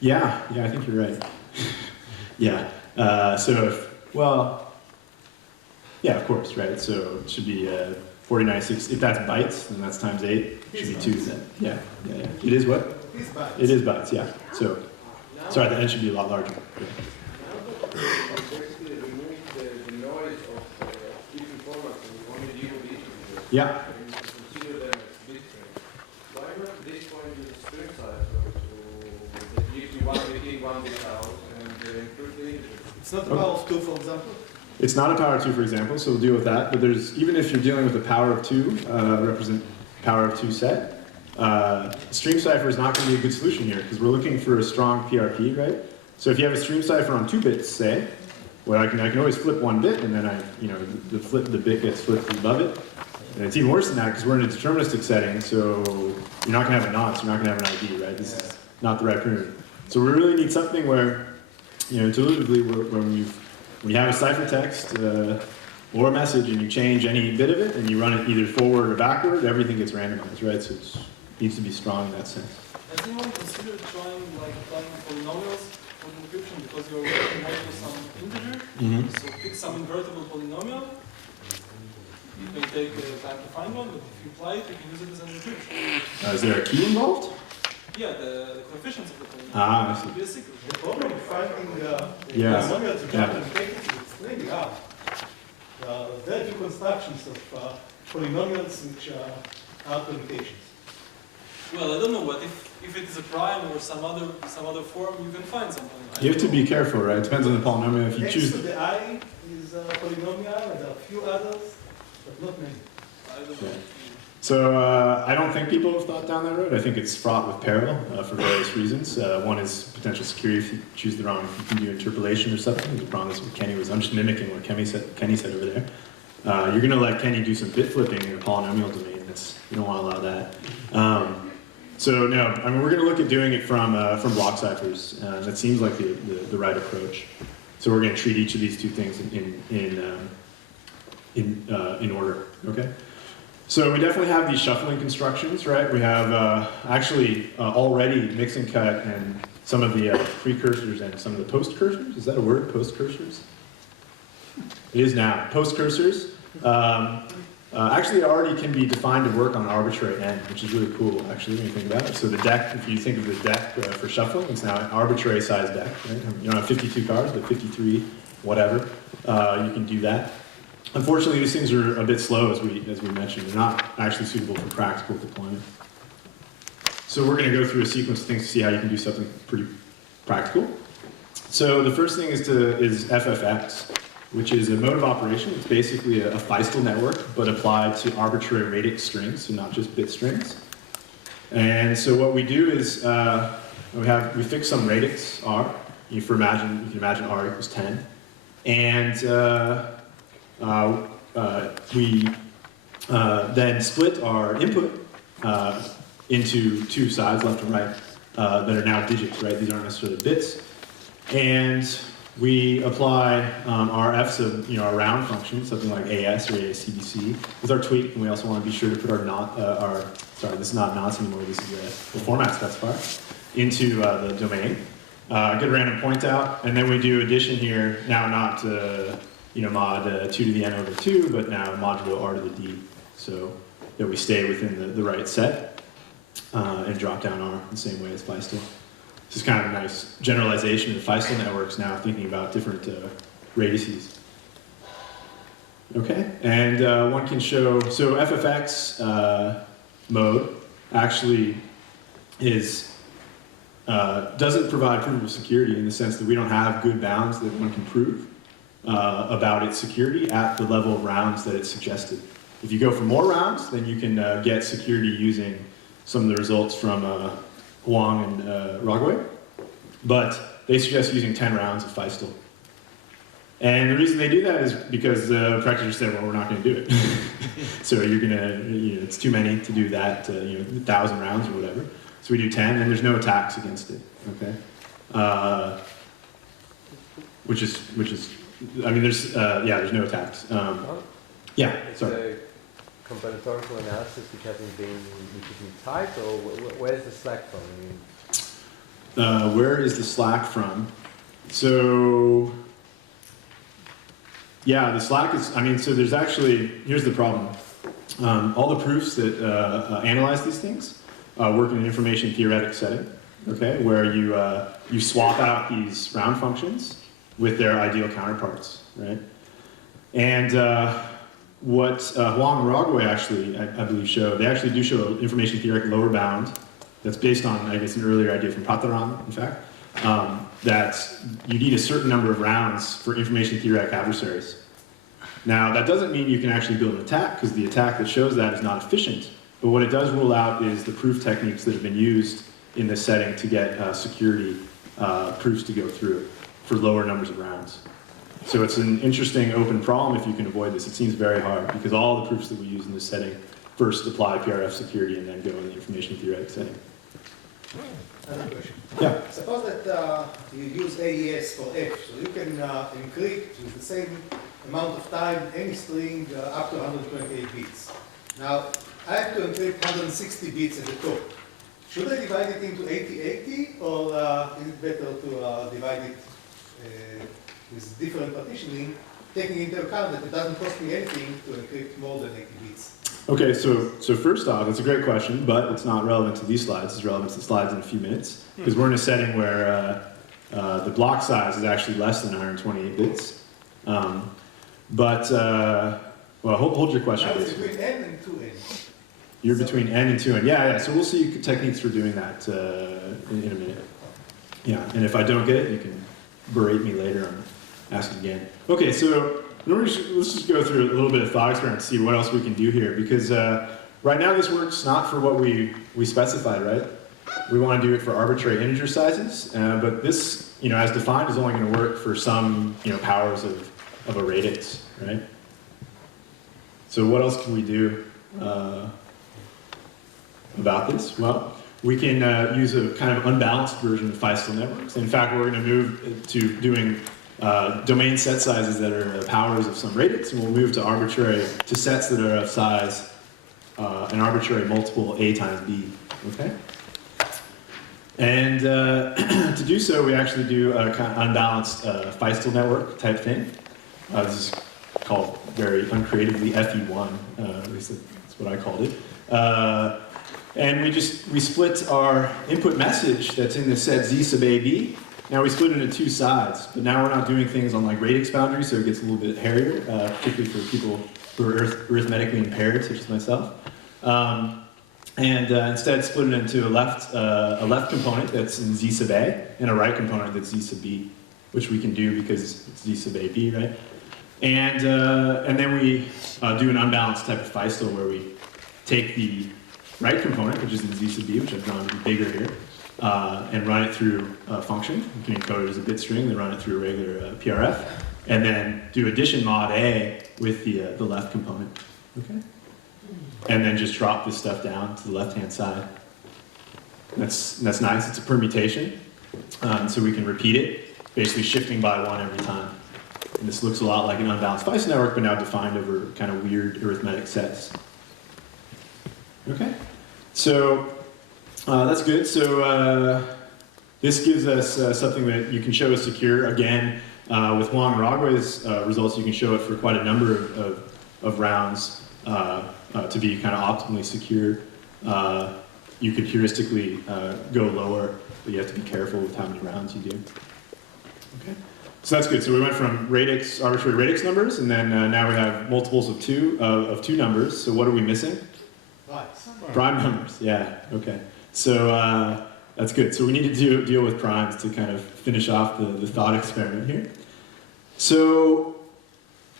Yeah, I think you're right. Yeah. Yeah, of course, right? So it should be 49.6. If that's bytes, then that's times 8. It should be 2 then. Yeah. It is what? It is bytes. It is bytes, yeah. So, sorry, the n should be a lot larger. Yeah. Basically remove the noise of different formats and only deal with each of them. Yeah. And consider them as bit strings. Why not at this point use a string cipher that gives you 1 bit in, 1 bit out, and encrypt the integer? It's not the power of 2, for example. It's not a power of 2, for example, so we'll deal with that. But even if you're dealing with a power of 2, represent power of 2 set, stream cipher is not going to be a good solution here because we're looking for a strong PRP, right? So if you have a stream cipher on 2 bits, say, well, I can always flip 1 bit, and then the bit gets flipped above it. And it's even worse than that because we're in a deterministic setting, so you're not going to have a nonce, you're not going to have an ID, right? This is not the right primitive. So we really need something where, intuitively, when you have a ciphertext or a message and you change any bit of it and you run it either forward or backward, everything gets randomized, right? So it needs to be strong in that sense. Has anyone considered applying polynomials for encryption because you're working out with some integer? So pick some invertible polynomial. It may take time to find one, but if you apply it, you can use it as an encryption. Is there a key involved? Yeah, the coefficients of the polynomial. I see. Could be a secret. The problem of finding Yeah. polynomials which are concatenated is extremely hard. There are very few constructions of polynomials which are permutations. Well, I don't know what if it is a prime or some other form, you can find something. You have to be careful, right? It depends on the polynomial. If you X choose, to the I is a polynomial, and there are a few others, but not many. I don't know. so I don't think people have thought down that road. I think it's fraught with peril for various reasons. One is potential security if you choose the wrong. If you can do interpolation or something. The problem is what Kenny was. I'm just mimicking what Kenny said over there. You're going to let Kenny do some bit flipping in a polynomial domain. You don't want to allow that. So no, I mean we're going to look at doing it from block ciphers. That seems like the right approach. So we're going to treat each of these two things in order. Okay. So we definitely have these shuffling constructions, right? We have actually already mix and cut and some of the precursors and some of the post-cursors. Is that a word? Post-cursors? It is now. Post-cursors. Actually, it already can be defined to work on an arbitrary n, which is really cool, actually, when you think about it. So the deck, if you think of the deck for shuffling, it's now an arbitrary size deck, right? You don't have 52 cards, but 53, whatever. You can do that. Unfortunately, these things are a bit slow, as we mentioned. They're not actually suitable for practical deployment. So we're going to go through a sequence of things to see how you can do something pretty practical. So the first thing is FFX, which is a mode of operation. It's basically a Feistel network, but applied to arbitrary radix strings, so not just bit strings. And so what we do is we fix some radix r. You can imagine r equals 10, and we then split our input into two sides, left and right, that are now digits, right? These aren't necessarily bits. And we apply our f's of our round function, something like AS or ASCDC, with our tweak, and we also want to be sure to put this is not nonce anymore, this is the format specifier, into the domain. Get a random point out, and then we do addition here, now not mod 2 to the n over 2, but now modulo r to the d, so that we stay within the right set, and drop down r the same way as Feistel. This is kind of a nice generalization of Feistel networks now, thinking about different radices. Okay, and one can show, so FFX mode actually doesn't provide provable security in the sense that we don't have good bounds that one can prove about its security at the level of rounds that it's suggested. If you go for more rounds, then you can get security using some of the results from Huang and Rogway, but they suggest using 10 rounds of Feistel. And the reason they do that is because the practitioner said, well, we're not going to do it. So you're going to, it's too many to do that, 1,000 rounds or whatever. So we do 10, and there's no attacks against it, okay? Which is, I mean, there's no attacks. Yeah, sorry. Combinatorial analysis which hasn't been typed, or where is the slack from? Where is the slack from? So, yeah, the Slack is, I mean, so there's actually, here's the problem. All the proofs that analyze these things work in an information theoretic setting, okay, where you swap out these round functions with their ideal counterparts, right? And what Huang and Rogaway actually, I believe, show, they actually do show an information theoretic lower bound that's based on, I guess, an earlier idea from Bar-Ilan, in fact, that you need a certain number of rounds for information theoretic adversaries. Now, that doesn't mean you can actually build an attack, because the attack that shows that is not efficient. But what it does rule out is the proof techniques that have been used in this setting to get security proofs to go through for lower numbers of rounds. So it's an interesting open problem if you can avoid this. It seems very hard, because all the proofs that we use in this setting first apply PRF security and then go in the information theoretic setting. Another question. Yeah. Suppose that you use AES for F, so you can encrypt with the same amount of time any string up to 128 bits. Now, I have to encrypt 160 bits at the top. Should I divide it into 80-80, or is it better to divide it with different partitioning, taking into account that it doesn't cost me anything to encrypt more than 80 bits? Okay, so first off, it's a great question, but it's not relevant to these slides. It's relevant to the slides in a few minutes, because we're in a setting where the block size is actually less than 128 bits. Well, hold your question. Now it's between n and 2n. You're between n and 2n. Yeah. So we'll see techniques for doing that in a minute. Yeah, and if I don't get it, you can berate me later and ask it again. Okay, so let's just go through a little bit of thought experiment to see what else we can do here, because right now this works not for what we specified, right? We want to do it for arbitrary integer sizes, but this, as defined, is only going to work for some, powers of a radix, right? So what else can we do about this? Well, we can use a kind of unbalanced version of Feistel networks. In fact, we're going to move to doing domain set sizes that are powers of some radix, and we'll move to sets that are of size an arbitrary multiple A times B, okay? And to do so, we actually do a kind of unbalanced Feistel network type thing. This is called very uncreatively FE1, at least that's what I called it. And we split our input message that's in the set Z sub AB. Now we split it into two sides, but now we're not doing things on like radix boundaries, so it gets a little bit hairier, particularly for people who are arithmetically impaired, such as myself. Instead split it into a left component that's in Z sub A, and a right component that's Z sub B, which we can do because it's Z sub AB, right? And then we do an unbalanced type of Feistel where we take the right component, which is in Z sub B, which I've drawn to be bigger here, and run it through a function. You can encode it as a bit string, then run it through a regular PRF, and then do addition mod A with the left component, okay? And then just drop this stuff down to the left-hand side. That's nice. It's a permutation, so we can repeat it, basically shifting by one every time. And this looks a lot like an unbalanced Feistel network, but now defined over kind of weird arithmetic sets. Okay, so that's good. So this gives us something that you can show as secure. Again, with Huang and Rogaway's results, you can show it for quite a number of rounds to be kind of optimally secure. You could heuristically go lower, but you have to be careful with how many rounds you do. Okay. So that's good. So we went from radix, arbitrary radix numbers, and then now we have multiples of two numbers. So what are we missing? Prime numbers. Yeah. Okay. So that's good. So we need to deal with primes to kind of finish off the thought experiment here. So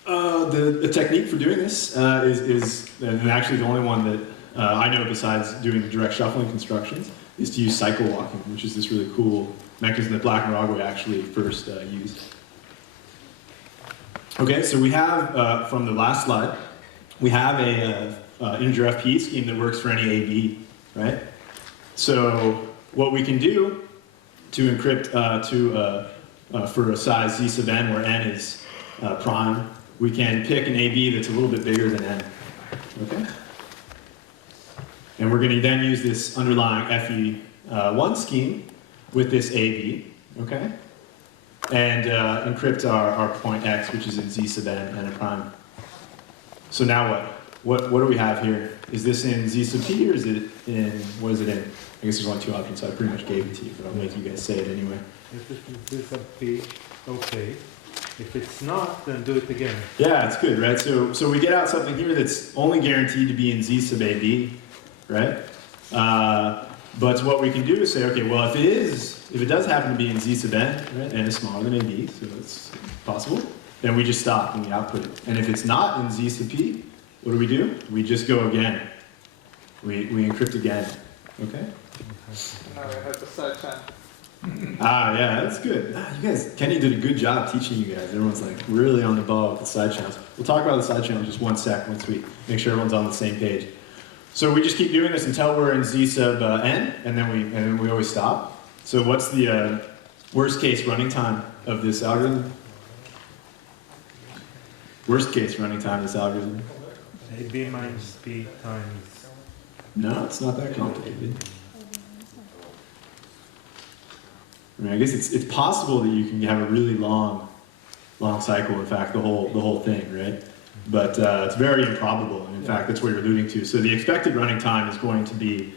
the technique for doing this is and actually the only one that I know besides doing the direct shuffling constructions, is to use cycle walking, which is this really cool mechanism that Black and Rogaway actually first used. Okay, so we have, from the last slide, we have a integer FP scheme that works for any AB, right? So what we can do to encrypt for a size Z sub n where n is prime, we can pick an AB that's a little bit bigger than n, okay? And we're going to then use this underlying FE1 scheme with this AB, okay? and encrypt our point x, which is in z sub n and a prime. So now what? What do we have here? Is this in z sub p or is it in, what is it in? I guess there's only two options, so I pretty much gave it to you, but I'll make you guys say it anyway. If this is z sub p, okay. If it's not, then do it again. Yeah, it's good, right? So we get out something here that's only guaranteed to be in z sub ab, right? But what we can do is say, okay, well, if it does happen to be in z sub n, right, n is smaller than ab, so it's possible, then we just stop and we output it. And if it's not in z sub p, what do? We just go again. We encrypt again, okay? Now I have the side channel. Yeah, that's good. You guys, Kenny did a good job teaching you guys. Everyone's like really on the ball with the side channels. We'll talk about the side channels just one sec once we make sure everyone's on the same page. So we just keep doing this until we're in z sub n, and then we always stop. So what's the worst case running time of this algorithm? Worst case running time of this algorithm? AB minus p times. No, it's not that complicated. I mean, I guess it's possible that you can have a really long cycle. In fact, the whole thing, right? But it's very improbable. And in fact, that's what you're alluding to. So the expected running time is going to be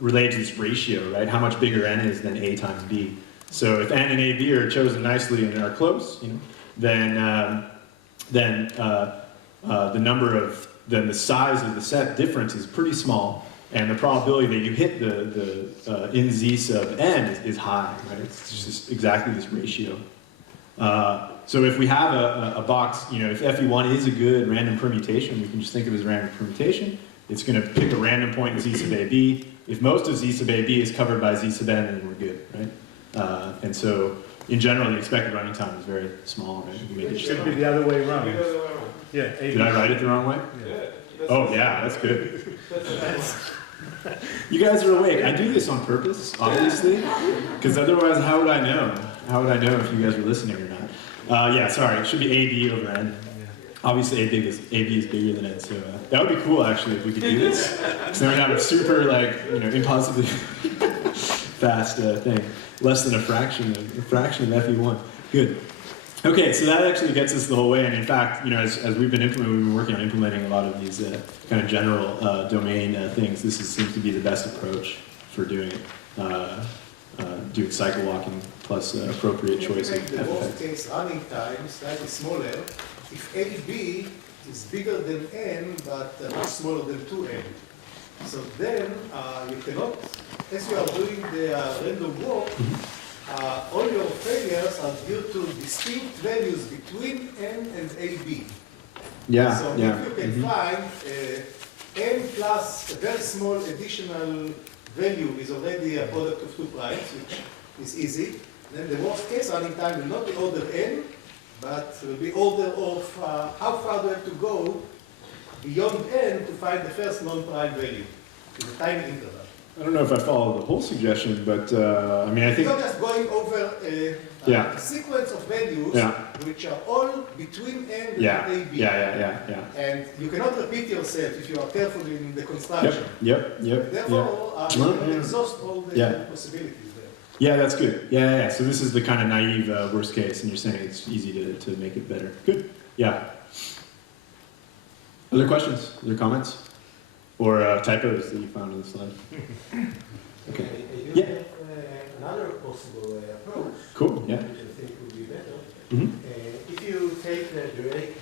related to this ratio, right? How much bigger n is than a times b. So if n and ab are chosen nicely and are close, then the size of the set difference is pretty small. And the probability that you hit the in z sub n is high, right? It's just exactly this ratio. So if we have a box, if FE1 is a good random permutation, we can just think of it as random permutation. It's going to pick a random point in z sub AB. If most of z sub AB is covered by z sub n, then we're good, right? And so in general, the expected running time is very small, right? You make It should be the other way around. Yeah. AB. Did I write it the wrong way? Yeah. Oh yeah, that's good. You guys are awake. I do this on purpose, obviously, because otherwise, how would I know? How would I know if you guys were listening or not? Yeah, sorry. It should be AB over N. Obviously, AB is bigger than N, so that would be cool actually if we could do this. So then we'd have a super impossibly fast thing, less than a fraction of FE1. Good. Okay, so that actually gets us the whole way, and in fact, as we've been working on implementing a lot of these kind of general domain things. This seems to be the best approach for doing it. Doing cycle walking plus appropriate choice of the worst case running time slightly smaller if AB is bigger than N but much smaller than 2N. So then you cannot, as you are doing the random walk, all your failures are due to distinct values between N and AB. Yeah. So if you can find N plus a very small additional value is already a product of 2 primes, which is easy. Then the worst case running time will not be order n, but will be order of how far do I have to go beyond n to find the first non-prime value in the time interval. I don't know if I follow the whole suggestion, but I mean, I think... You're just going over a sequence of values which are all between n and AB. Yeah. And you cannot repeat yourself if you are careful in the construction. Yep. Therefore, you can exhaust all the possibilities there. Yeah, that's good. Yeah. So this is the kind of naive worst case, and you're saying it's easy to make it better. Good. Yeah. Other questions? Other comments? Or typos that you found on the slide? Okay. I do have another possible approach. Cool. Yeah. Which I think would be better. Mm-hmm. If you take the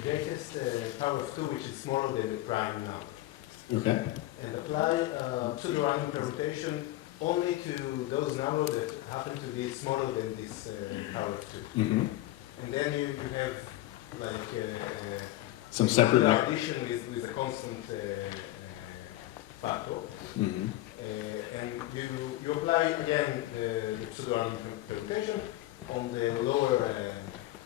greatest power of 2, which is smaller than the prime number. Okay. And apply pseudo-random permutation only to those numbers that happen to be smaller than this power of 2. Mm-hmm. And then you have like some separate addition with a constant factor. Mm-hmm. And you apply again the pseudo-random permutation on the lower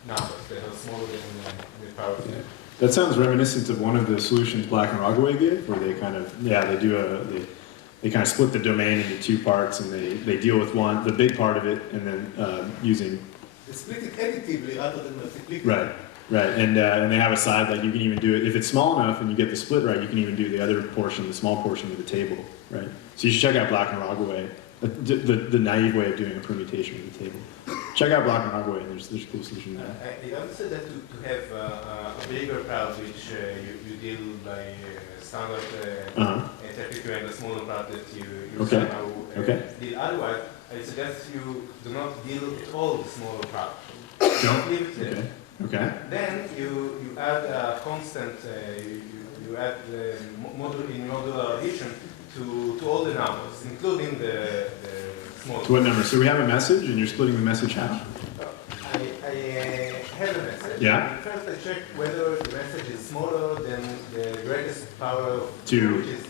numbers that are smaller than the power of 2. That sounds reminiscent of one of the solutions Black and Roggeway give, where they kind of, they kind of split the domain into 2 parts, and they deal with the big part of it, and then using... They split it additively rather than multiplicatively. Right, and they have a side that you can even do it, if it's small enough and you get the split right, you can even do the other portion, the small portion of the table, right? So you should check out Black and Roggeway, the naive way of doing a permutation of the table. check out Block and Holloway. There's a cool solution there. I understood that to have a bigger part which you deal by standard technique and a smaller part that you somehow deal otherwise, I suggest you do not deal at all the smaller part. Don't leave it there. Okay. Then you add a constant, you add the modular addition to all the numbers, including the small. To what number? So we have a message, and you're splitting the message how? I have a message. Yeah. First, I check whether the message is smaller than the greatest power of 2, which is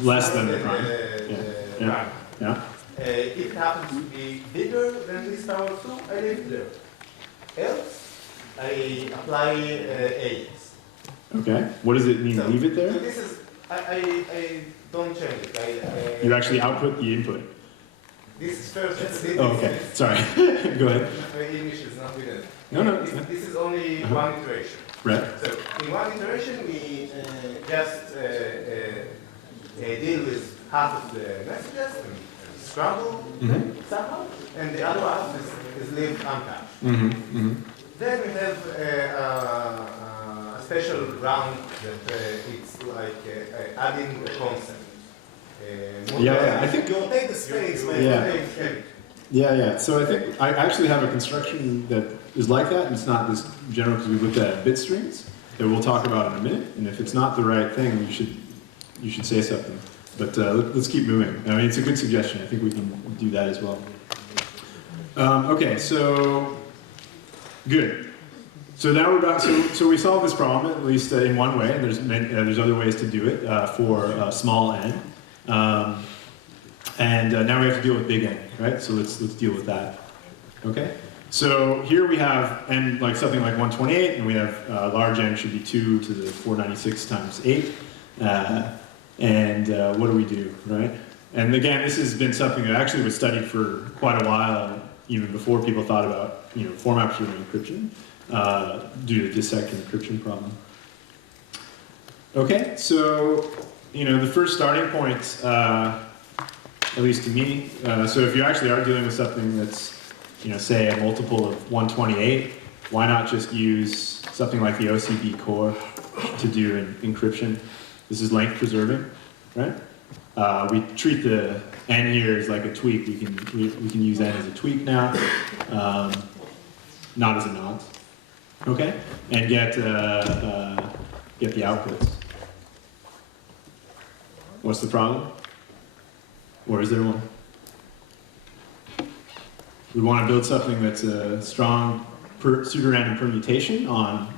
less than the prime. prime. Yeah. If it happens to be bigger than this power of 2, I leave it there. Else, I apply A's. Okay. What does it mean? So, leave it there? So this is, I don't change it. You actually output the input. This is first. Oh, okay. Sorry. Go ahead. My English is not good. No. This is only one iteration. Right. So in one iteration, we just deal with half of the messages and scramble them somehow, and the other half is leave untouched. Then we have a special round that it's like adding a constant. I think you'll take the space, man. Yeah. So I think I actually have a construction that is like that, and it's not this general because we looked at bit strings that we'll talk about in a minute. And if it's not the right thing, you should say something. But let's keep moving. I mean, it's a good suggestion. I think we can do that as well. Okay, so good. So now we're back. So we solved this problem at least in one way, and there's other ways to do it for small n. Now we have to deal with big N, right? So let's deal with that. Okay. So here we have n like something like 128, and we have large N should be 2 to the 496 times 8. What do we do, right? And again, this has been something that actually was studied for quite a while, even before people thought about format-preserving encryption due to dissecting encryption problem. Okay, so the first starting point, at least to me, so if you actually are dealing with something that's, say a multiple of 128, why not just use something like the OCB core to do encryption? This is length preserving, right? We treat the n here as like a tweak. We can use n as a tweak now, not as a nonce. Okay, and get the outputs. What's the problem? Or is there one? We want to build something that's a strong pseudorandom permutation on,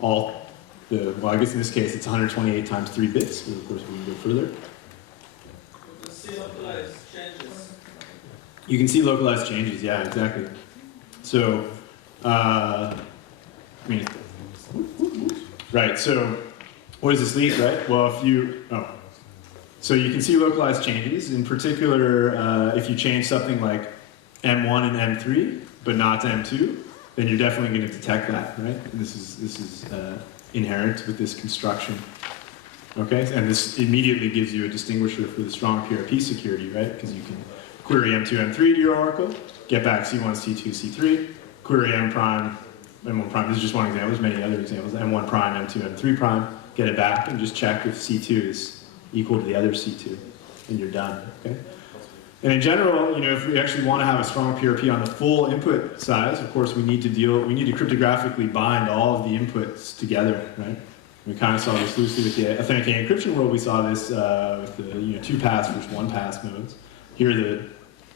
all the, well, I guess in this case it's 128 times 3 bits, but of course we can go further. See localized changes. You can see localized changes, yeah, exactly. So, right, so what does this lead, right? Well, so you can see localized changes. In particular, if you change something like M1 and M3, but not to M2, then you're definitely going to detect that, right? And this is inherent with this construction. Okay, and this immediately gives you a distinguisher for the strong PRP security, right? Because you can query M2, M3 to your oracle, get back C1, C2, C3, query M prime, M1 prime. This is just one example. There's many other examples. M1 prime, M2, M3 prime. Get it back and just check if C2 is equal to the other C2, and you're done. Okay. And in general, if we actually want to have a strong PRP on the full input size, of course, we need to cryptographically bind all of the inputs together, right? We kind of saw this loosely with the authenticating encryption world. We saw this with the 2-pass versus 1-pass modes. Here,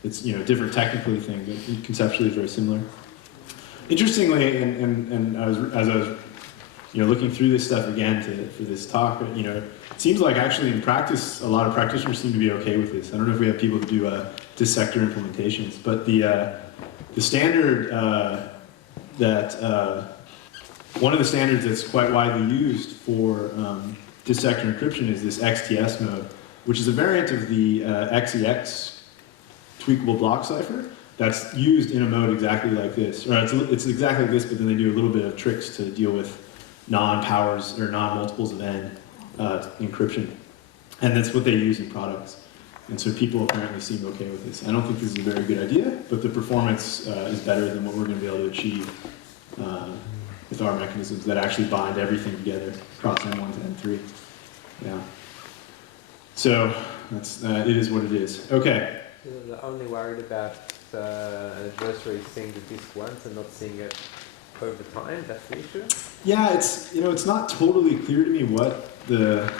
it's a different technically thing, but conceptually it's very similar. Interestingly, and as I was looking through this stuff again for this talk, it seems like actually in practice, a lot of practitioners seem to be okay with this. I don't know if we have people who do dissector implementations, but the standard one of the standards that's quite widely used for dissector encryption is this XTS mode, which is a variant of the XEX tweakable block cipher that's used in a mode exactly like this. Or it's exactly like this, but then they do a little bit of tricks to deal with non-powers or non-multiples of n encryption. And that's what they use in products. And so people apparently seem okay with this. I don't think this is a very good idea, but the performance is better than what we're going to be able to achieve with our mechanisms that actually bind everything together across M1 to M3. Yeah. So that's, it is what it is. Okay. They're only worried about an adversary seeing the disk once and not seeing it over time. That's the issue. Yeah, it's not totally clear to me what the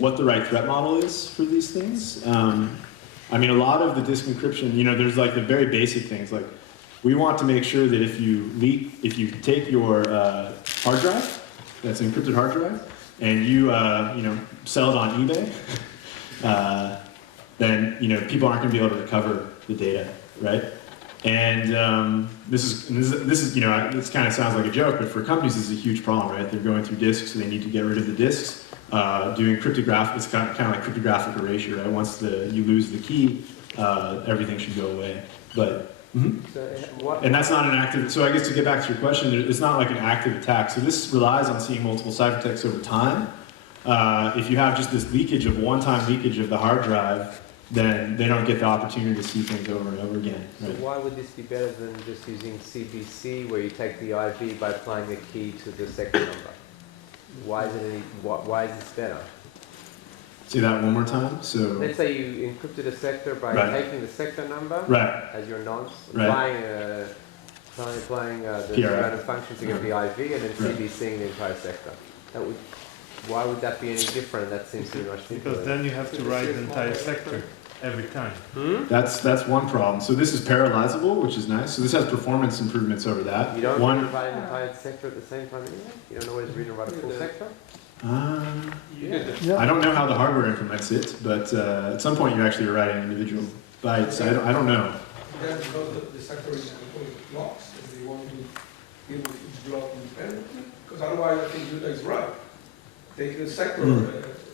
right threat model is for these things. I mean, a lot of the disk encryption, there's like the very basic things. Like, we want to make sure that if you take your hard drive, that's an encrypted hard drive, and you sell it on eBay, then people aren't going to be able to recover the data, right? And this is this kind of sounds like a joke, but for companies this is a huge problem, right? They're going through disks, so they need to get rid of the disks. Doing cryptographic, it's kind of like cryptographic erasure, right? Once you lose the key, everything should go away. But and that's not an active. So I guess to get back to your question, it's not like an active attack. So this relies on seeing multiple ciphertexts over time. If you have just this leakage of one-time leakage of the hard drive, then they don't get the opportunity to see things over and over again. Right? So why would this be better than just using CBC, where you take the IV by applying a key to the sector number? Why is this better? Say that one more time. So let's say you encrypted a sector by taking the sector number as your nonce, applying the random function to get the IV, and then CBCing the entire sector. Why would that be any different? That seems to be much simpler. Because then you have to write the entire sector every time. That's one problem. So this is parallelizable, which is nice. So this has performance improvements over that. You don't write an entire sector at the same time anyway? You don't know what it's reading about a full sector? I don't know how the hardware implements it, but at some point you actually are writing individual bytes. I don't know. That's because the sector is blocks, and they want to deal with each block independently. Because otherwise, I think Yehuda is right. Take the sector.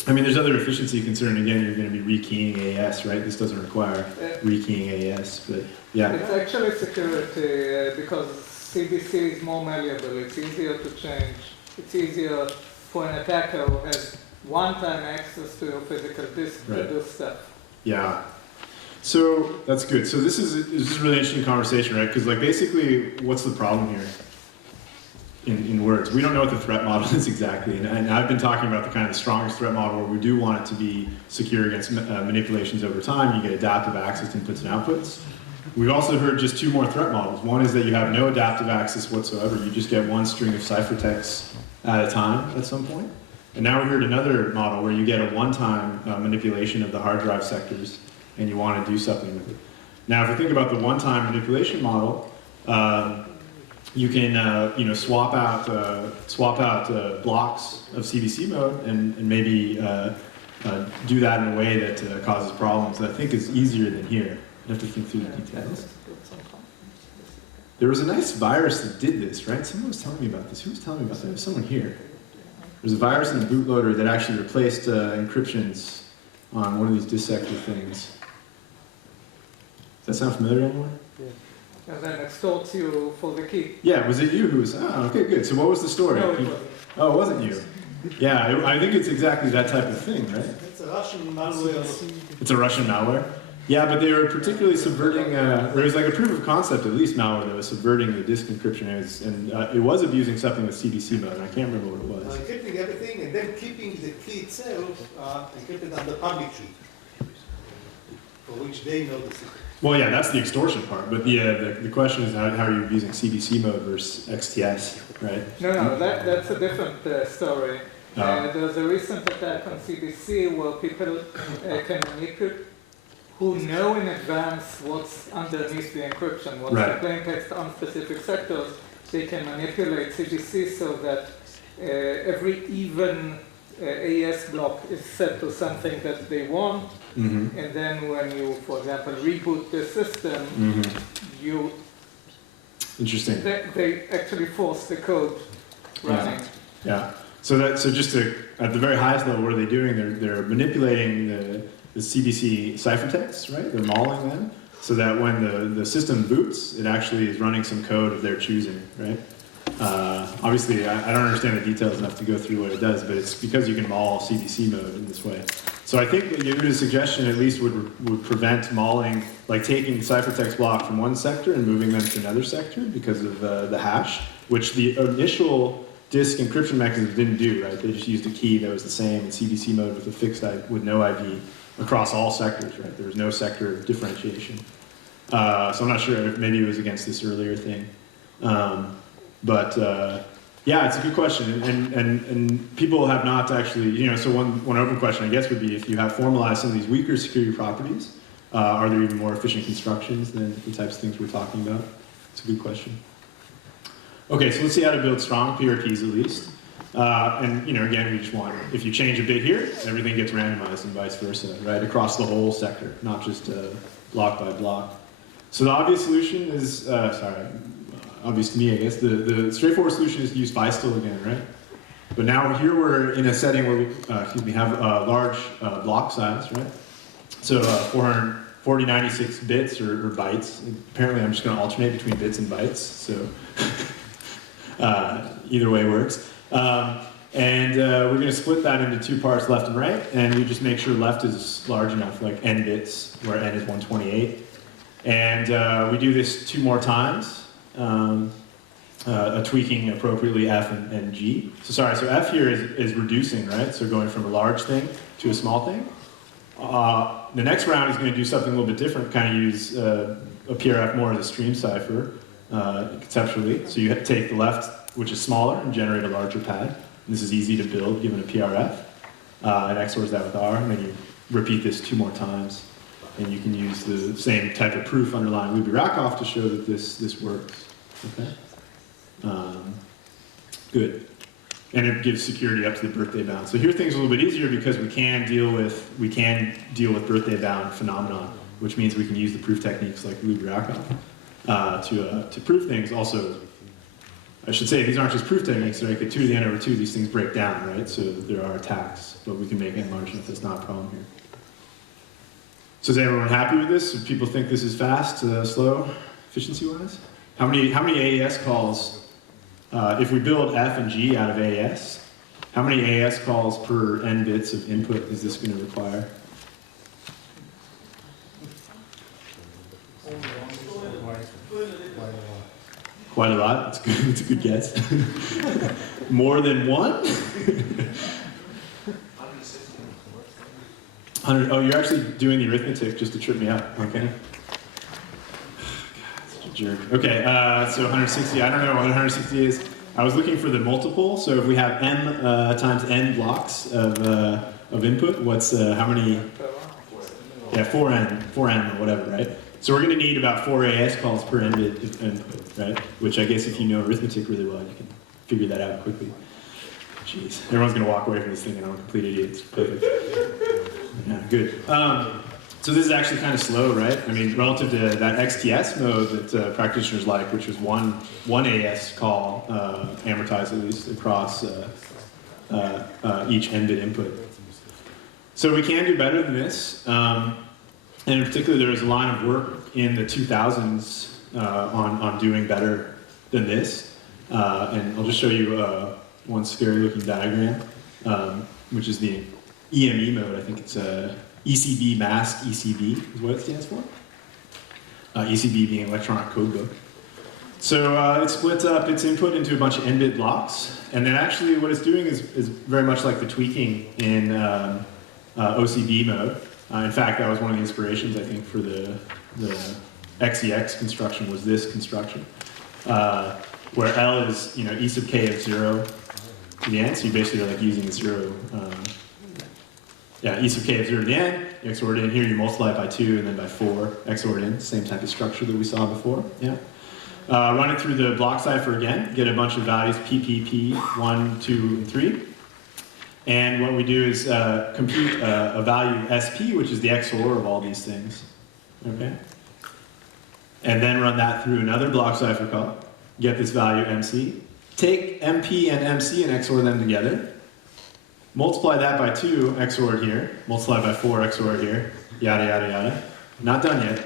I mean, there's other efficiency concern. Again, you're going to be rekeying AES, right? This doesn't require rekeying AES, but yeah. It's actually security because CBC is more malleable. It's easier to change. It's easier for an attacker who has one-time access to your physical disk to do stuff. Yeah. So that's good. So this is a really interesting conversation, right? Because like basically, what's the problem here? In words, we don't know what the threat model is exactly, and I've been talking about the kind of the strongest threat model where we do want it to be secure against manipulations over time. You get adaptive access to inputs and outputs. We've also heard just two more threat models. One is that you have no adaptive access whatsoever. You just get one string of ciphertexts at a time at some point. And now we heard another model where you get a one-time manipulation of the hard drive sectors, and you want to do something with it. Now, if we think about the one-time manipulation model, you can swap out blocks of CBC mode and maybe do that in a way that causes problems that I think is easier than here. You have to think through the details. There was a nice virus that did this, right? Someone was telling me about this. Who was telling me about that? There was someone here. There's a virus in the bootloader that actually replaced encryptions on one of these dissector things. Does that sound familiar anyone? Yeah. And then extorts you for the key. Yeah, was it you who was, okay, good. So what was the story? No, it wasn't. Oh, it wasn't you. Yeah, I think it's exactly that type of thing, right? It's a Russian malware. It's a Russian malware? Yeah, but they were particularly subverting, there was like a proof of concept, at least malware, that was subverting the disk encryption, and it was abusing something with CBC mode, and I can't remember what it was. Encrypting everything and then keeping the key itself encrypted under public key, for which they know the secret. Well, yeah, that's the extortion part, but the question is how are you using CBC mode versus XTS, right? No, that's a different story. There's a recent attack on CBC where people can manipulate, who know in advance what's underneath the encryption, what's the plain text on specific sectors. They can manipulate CBC so that every even AES block is set to something that they want. Mm-hmm. And then when you, for example, reboot the system, you... Interesting. They actually force the code running. Yeah. So just at the very highest level, what are they doing? They're manipulating the CBC ciphertexts, right? They're mauling them so that when the system boots, it actually is running some code of their choosing, right? Obviously, I don't understand the details enough to go through what it does, but it's because you can maul CBC mode in this way. So I think that Yehuda's suggestion at least would prevent mauling, like taking ciphertext block from one sector and moving them to another sector because of the hash, which the initial disk encryption mechanism didn't do, right? They just used a key that was the same in CBC mode with a fixed with no ID across all sectors, right? There was no sector differentiation. So I'm not sure if maybe it was against this earlier thing. Yeah, it's a good question, and people have not actually, so one open question I guess would be if you have formalized some of these weaker security properties, are there even more efficient constructions than the types of things we're talking about? It's a good question. Okay, so let's see how to build strong PRPs at least. Again, we just want, if you change a bit here, everything gets randomized and vice versa, right? Across the whole sector, not just block by block. So the obvious solution is, obvious to me, I guess, the straightforward solution is to use Feistel again, right? But now here we're in a setting where we have a large block size, right? So 496 bits or bytes. Apparently I'm just going to alternate between bits and bytes, so either way works. We're going to split that into two parts, left and right, and we just make sure left is large enough, like n bits, where n is 128. And we do this 2 more times, tweaking appropriately F and G. So F here is reducing, right? So going from a large thing to a small thing. The next round is going to do something a little bit different, kind of use a PRF more as a stream cipher, conceptually. So you take the left, which is smaller, and generate a larger pad. And this is easy to build given a PRF. And XORs that with R, and then you repeat this 2 more times. And you can use the same type of proof underlying Luby-Rakoff to show that this works. Okay. Good. And it gives security up to the birthday bound. So here things are a little bit easier because we can deal with birthday bound phenomenon, which means we can use the proof techniques like Luby-Rakoff to prove things. Also, I should say these aren't just proof techniques, right? At 2 to the n over 2, these things break down, right? So there are attacks, but we can make n large enough. That's not a problem here. So is everyone happy with this? Do people think this is fast, slow, efficiency-wise? How many AES calls, if we build F and G out of AES, how many AES calls per n bits of input is this going to require? Quite a lot. That's good. That's a good guess. More than 1? 100. Oh, you're actually doing the arithmetic just to trip me up. Okay. God, such a jerk. Okay, so 160. I don't know what 160 is. I was looking for the multiple. So if we have m times n blocks of input, what's how many? Yeah, 4n or whatever, right? So we're going to need about 4 AS calls per n bit of input, right? Which I guess if you know arithmetic really well, you can figure that out quickly. Jeez, everyone's going to walk away from this thing and I'm a complete idiot. It's perfect. Yeah, good. So this is actually kind of slow, right? I mean, relative to that XTS mode that practitioners like, which was one AS call, amortized at least, across each n-bit input. So we can do better than this. And in particular, there was a line of work in the 2000s on doing better than this. And I'll just show you one scary-looking diagram, which is the EME mode. I think it's ECB mask ECB is what it stands for. ECB being electronic codebook. So it splits up its input into a bunch of n-bit blocks. And then actually what it's doing is very much like the tweaking in OCB mode. In fact, that was one of the inspirations, I think, for the XEX construction was this construction, where L is, E sub k of 0 to the n, so you basically are like using 0, E sub k of 0 to the n, you XOR it in here, you multiply it by 2, and then by 4, XOR it in, same type of structure that we saw before, yeah. Run it through the block cipher again, get a bunch of values, PPP, 1, 2, and 3. And what we do is compute a value SP, which is the XOR of all these things, okay? And then run that through another block cipher call, get this value MC, take MP and MC and XOR them together, multiply that by 2, XOR here, multiply by 4, XOR here, yada, yada, yada. Not done yet.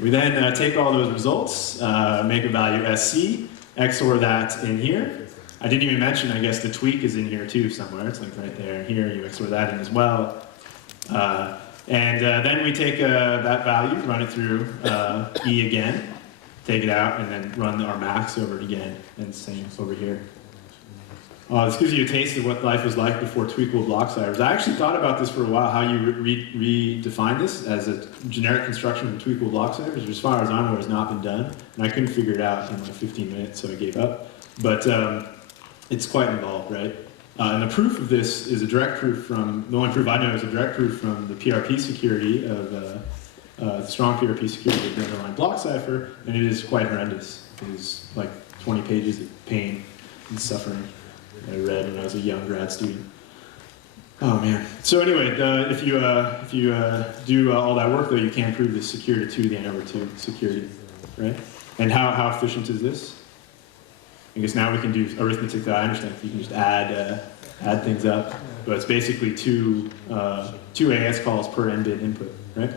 We then take all those results, make a value SC, XOR that in here. I didn't even mention, I guess, the tweak is in here too somewhere. It's like right there. Here, you XOR that in as well. Then we take that value, run it through E again, take it out, and then run our max over it again, and same over here. This gives you a taste of what life was like before tweakable block ciphers. I actually thought about this for a while, how you redefine this as a generic construction of tweakable block ciphers, which as far as I'm aware has not been done, and I couldn't figure it out in like 15 minutes, so I gave up. But it's quite involved, right? And the proof of this is a direct proof from, the only proof I know is a direct proof from the PRP security of the strong PRP security of the underlying block cipher, and it is quite horrendous. It is like 20 pages of pain and suffering that I read when I was a young grad student. Oh man. So anyway, if you do all that work though, you can prove this secure to 2 to the n over 2 security, right? And how efficient is this? I guess now we can do arithmetic that I understand. You can just add things up, but it's basically two AS calls per n-bit input, right?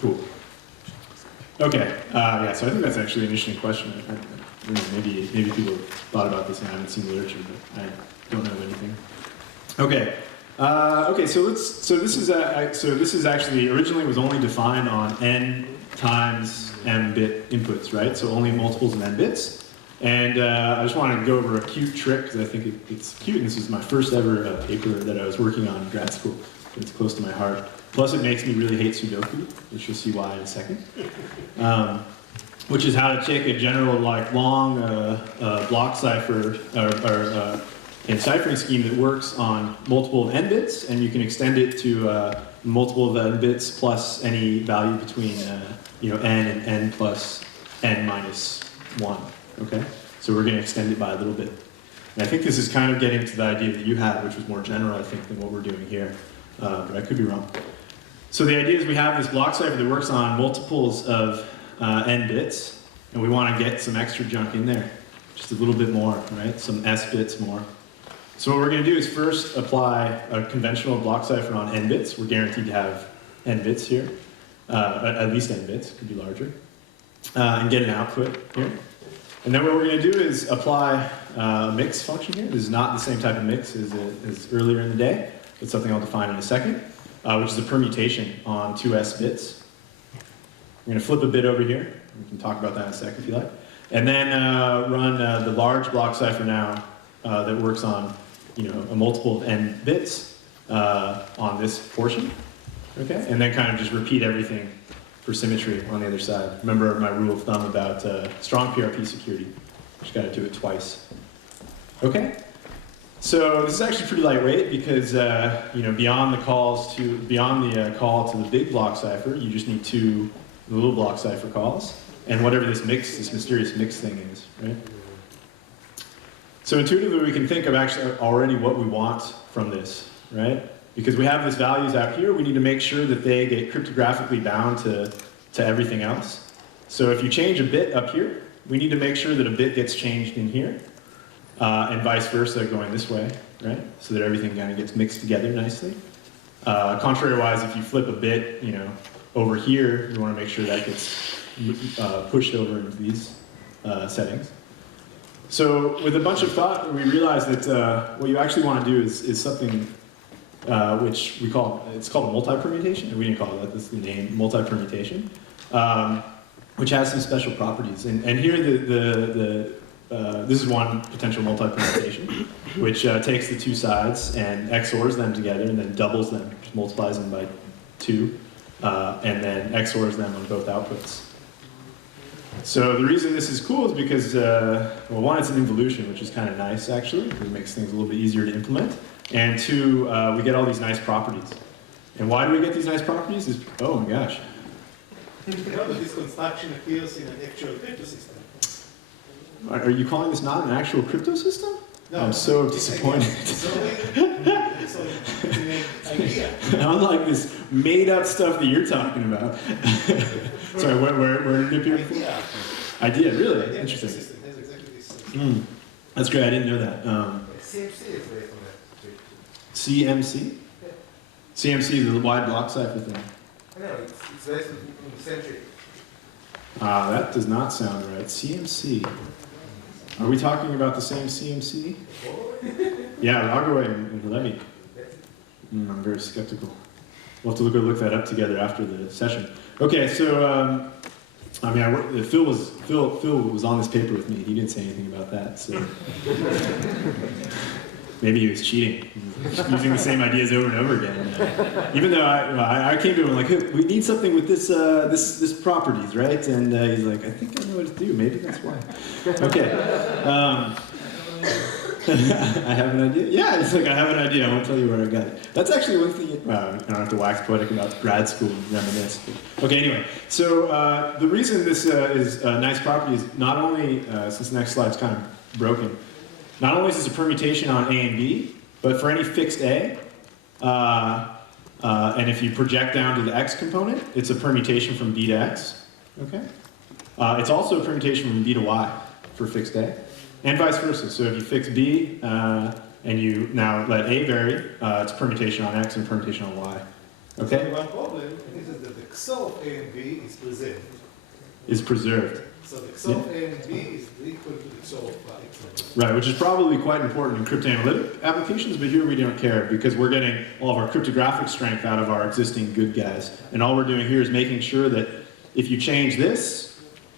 Cool. Okay. Yeah. So I think that's actually an interesting question. I don't know, maybe people have thought about this and I haven't seen the literature, but I don't know anything. Okay. Okay, so this is actually originally was only defined on n times m bit inputs, right? So only multiples of n bits. And I just want to go over a cute trick because I think it's cute. And this is my first ever paper that I was working on in grad school. It's close to my heart. Plus, it makes me really hate Sudoku, which you'll see why in a second. Which is how to take a general like long block cipher or a ciphering scheme that works on multiple of n bits, and you can extend it to multiple of n bits plus any value between n and n plus n minus 1. Okay, so we're going to extend it by a little bit. And I think this is kind of getting to the idea that you had, which was more general, I think, than what we're doing here. But I could be wrong. So the idea is we have this block cipher that works on multiples of n bits, and we want to get some extra junk in there, just a little bit more, right? Some s bits more. So what we're going to do is first apply a conventional block cipher on n bits. We're guaranteed to have n bits here, at least n bits, could be larger, and get an output here. And then what we're going to do is apply a mix function here. This is not the same type of mix as earlier in the day. It's something I'll define in a second, which is a permutation on 2s bits. We're going to flip a bit over here. We can talk about that in a sec if you like. And then run the large block cipher now that works on a multiple of n bits on this portion. Okay? And then kind of just repeat everything for symmetry on the other side. Remember my rule of thumb about strong PRP security. Just got to do it twice. Okay? So this is actually pretty lightweight because beyond the call to the big block cipher, you just need 2 little block cipher calls and whatever this mysterious mix thing is, right? So intuitively, we can think of actually already what we want from this, right? Because we have these values out here, we need to make sure that they get cryptographically bound to everything else. So if you change a bit up here, we need to make sure that a bit gets changed in here. And vice versa going this way, right? So that everything kind of gets mixed together nicely. Contrary-wise, if you flip a bit, over here, you want to make sure that gets pushed over into these settings. So with a bunch of thought, we realized that what you actually want to do is something which we call, it's called a multi-permutation. We didn't call it that, this is the name, multi-permutation, which has some special properties. And here this is one potential multi-permutation, which takes the 2 sides and XORs them together and then doubles them, just multiplies them by 2, and then XORs them on both outputs. So the reason this is cool is because, well, one, it's an involution, which is kind of nice, actually. It makes things a little bit easier to implement. And 2, we get all these nice properties. And why do we get these nice properties? Oh my gosh. This construction appears in an actual crypto system. Are you calling this not an actual crypto system? No, I'm so disappointed. Unlike this made-up stuff that you're talking about. Sorry, where did it appear before? Idea, really? Interesting. That's great, I didn't know that. CMC is based on that. CMC? CMC, the wide block cipher thing. No, it's less centric. That does not sound right. CMC. Are we talking about the same CMC? Yeah, I'll go ahead and let me. I'm very skeptical. We'll have to look that up together after the session. Okay, so I mean, Phil was on this paper with me. He didn't say anything about that, so maybe he was cheating, using the same ideas over and over again. Even though I came to him like, hey, we need something with this properties, right? And he's like, I think I know what to do. Maybe that's why. Okay. I have an idea. Yeah, it's like I have an idea. I won't tell you where I got it. That's actually one thing. I don't have to wax poetic about grad school and reminisce. But, okay, anyway. So the reason this is a nice property is not only, since the next slide's kind of broken, not only is this a permutation on A and B, but for any fixed A, and if you project down to the X component, it's a permutation from B to X. Okay. It's also a permutation from B to Y for fixed A. And vice versa. So if you fix B and you now let A vary, it's permutation on X and permutation on Y. Okay? One problem is that the XOR of A and B is preserved. Is preserved. So the XOR of A and B is equal to the XOR of Y. Right, which is probably quite important in cryptanalytic applications, but here we don't care because we're getting all of our cryptographic strength out of our existing good guys. And all we're doing here is making sure that if you change this,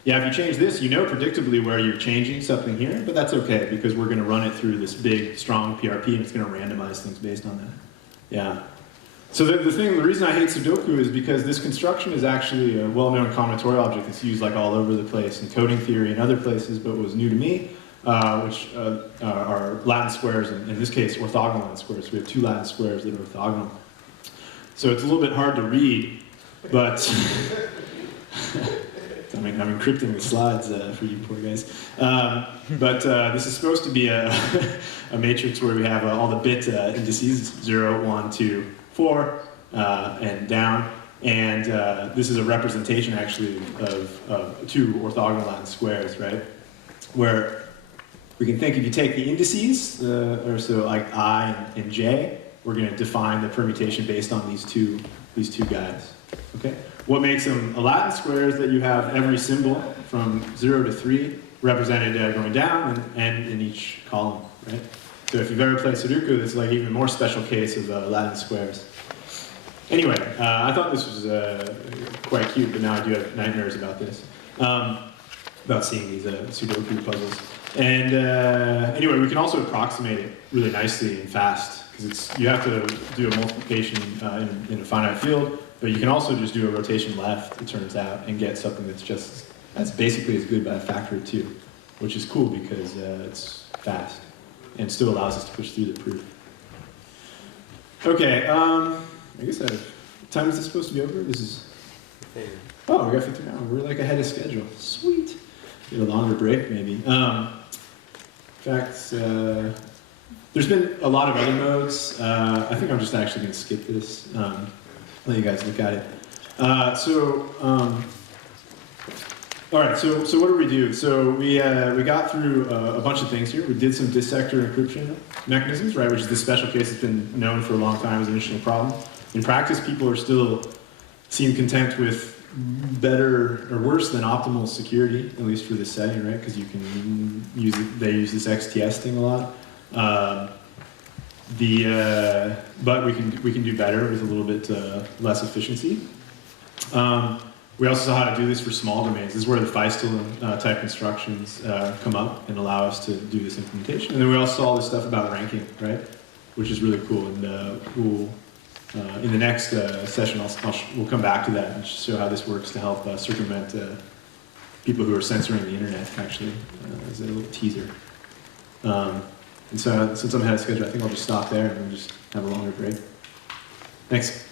if you change this, you know predictably where you're changing something here, but that's okay because we're going to run it through this big, strong PRP and it's going to randomize things based on that. Yeah. So the reason I hate Sudoku is because this construction is actually a well-known combinatorial object that's used like all over the place in coding theory and other places, but was new to me, which are Latin squares, and in this case, orthogonal Latin squares. We have two Latin squares that are orthogonal. So it's a little bit hard to read, but I'm encrypting the slides for you poor guys. But this is supposed to be a matrix where we have all the bit indices, 0, 1, 2, 4, and down. And this is a representation, actually, of two orthogonal Latin squares, right? Where we can think if you take the indices, or so like I and J, we're going to define the permutation based on these two guys. Okay? What makes them a Latin square is that you have every symbol from 0 to 3 represented going down and in each column, right? So if you've ever played Sudoku, it's like even more special case of Latin squares. Anyway, I thought this was quite cute, but now I do have nightmares about this, about seeing these Sudoku puzzles. And anyway, we can also approximate it really nicely and fast, because you have to do a multiplication in a finite field, but you can also just do a rotation left, it turns out, and get something that's basically as good by a factor of 2, which is cool because it's fast and still allows us to push through the proof. Okay, I guess what time is this supposed to be over? This is. Oh, we got 15 hours. We're like ahead of schedule. Sweet. Get a longer break, maybe. In fact, there's been a lot of other modes. I think I'm just actually going to skip this. Let you guys look at it. All right, so what do we do? So we got through a bunch of things here. We did some dissector encryption mechanisms, right, which is this special case that's been known for a long time as an interesting problem. In practice, people are still seem content with better or worse than optimal security, at least for this setting, right? Because you can use it, they use this XTS thing a lot. But we can do better with a little bit less efficiency. We also saw how to do this for small domains. This is where the Feistel type instructions come up and allow us to do this implementation. And then we also saw this stuff about ranking, right? Which is really cool. And we'll, in the next session, we'll come back to that and show how this works to help circumvent people who are censoring the internet, actually, as a little teaser. And so, since I'm ahead of schedule, I think I'll just stop there and we'll just have a longer break. Thanks.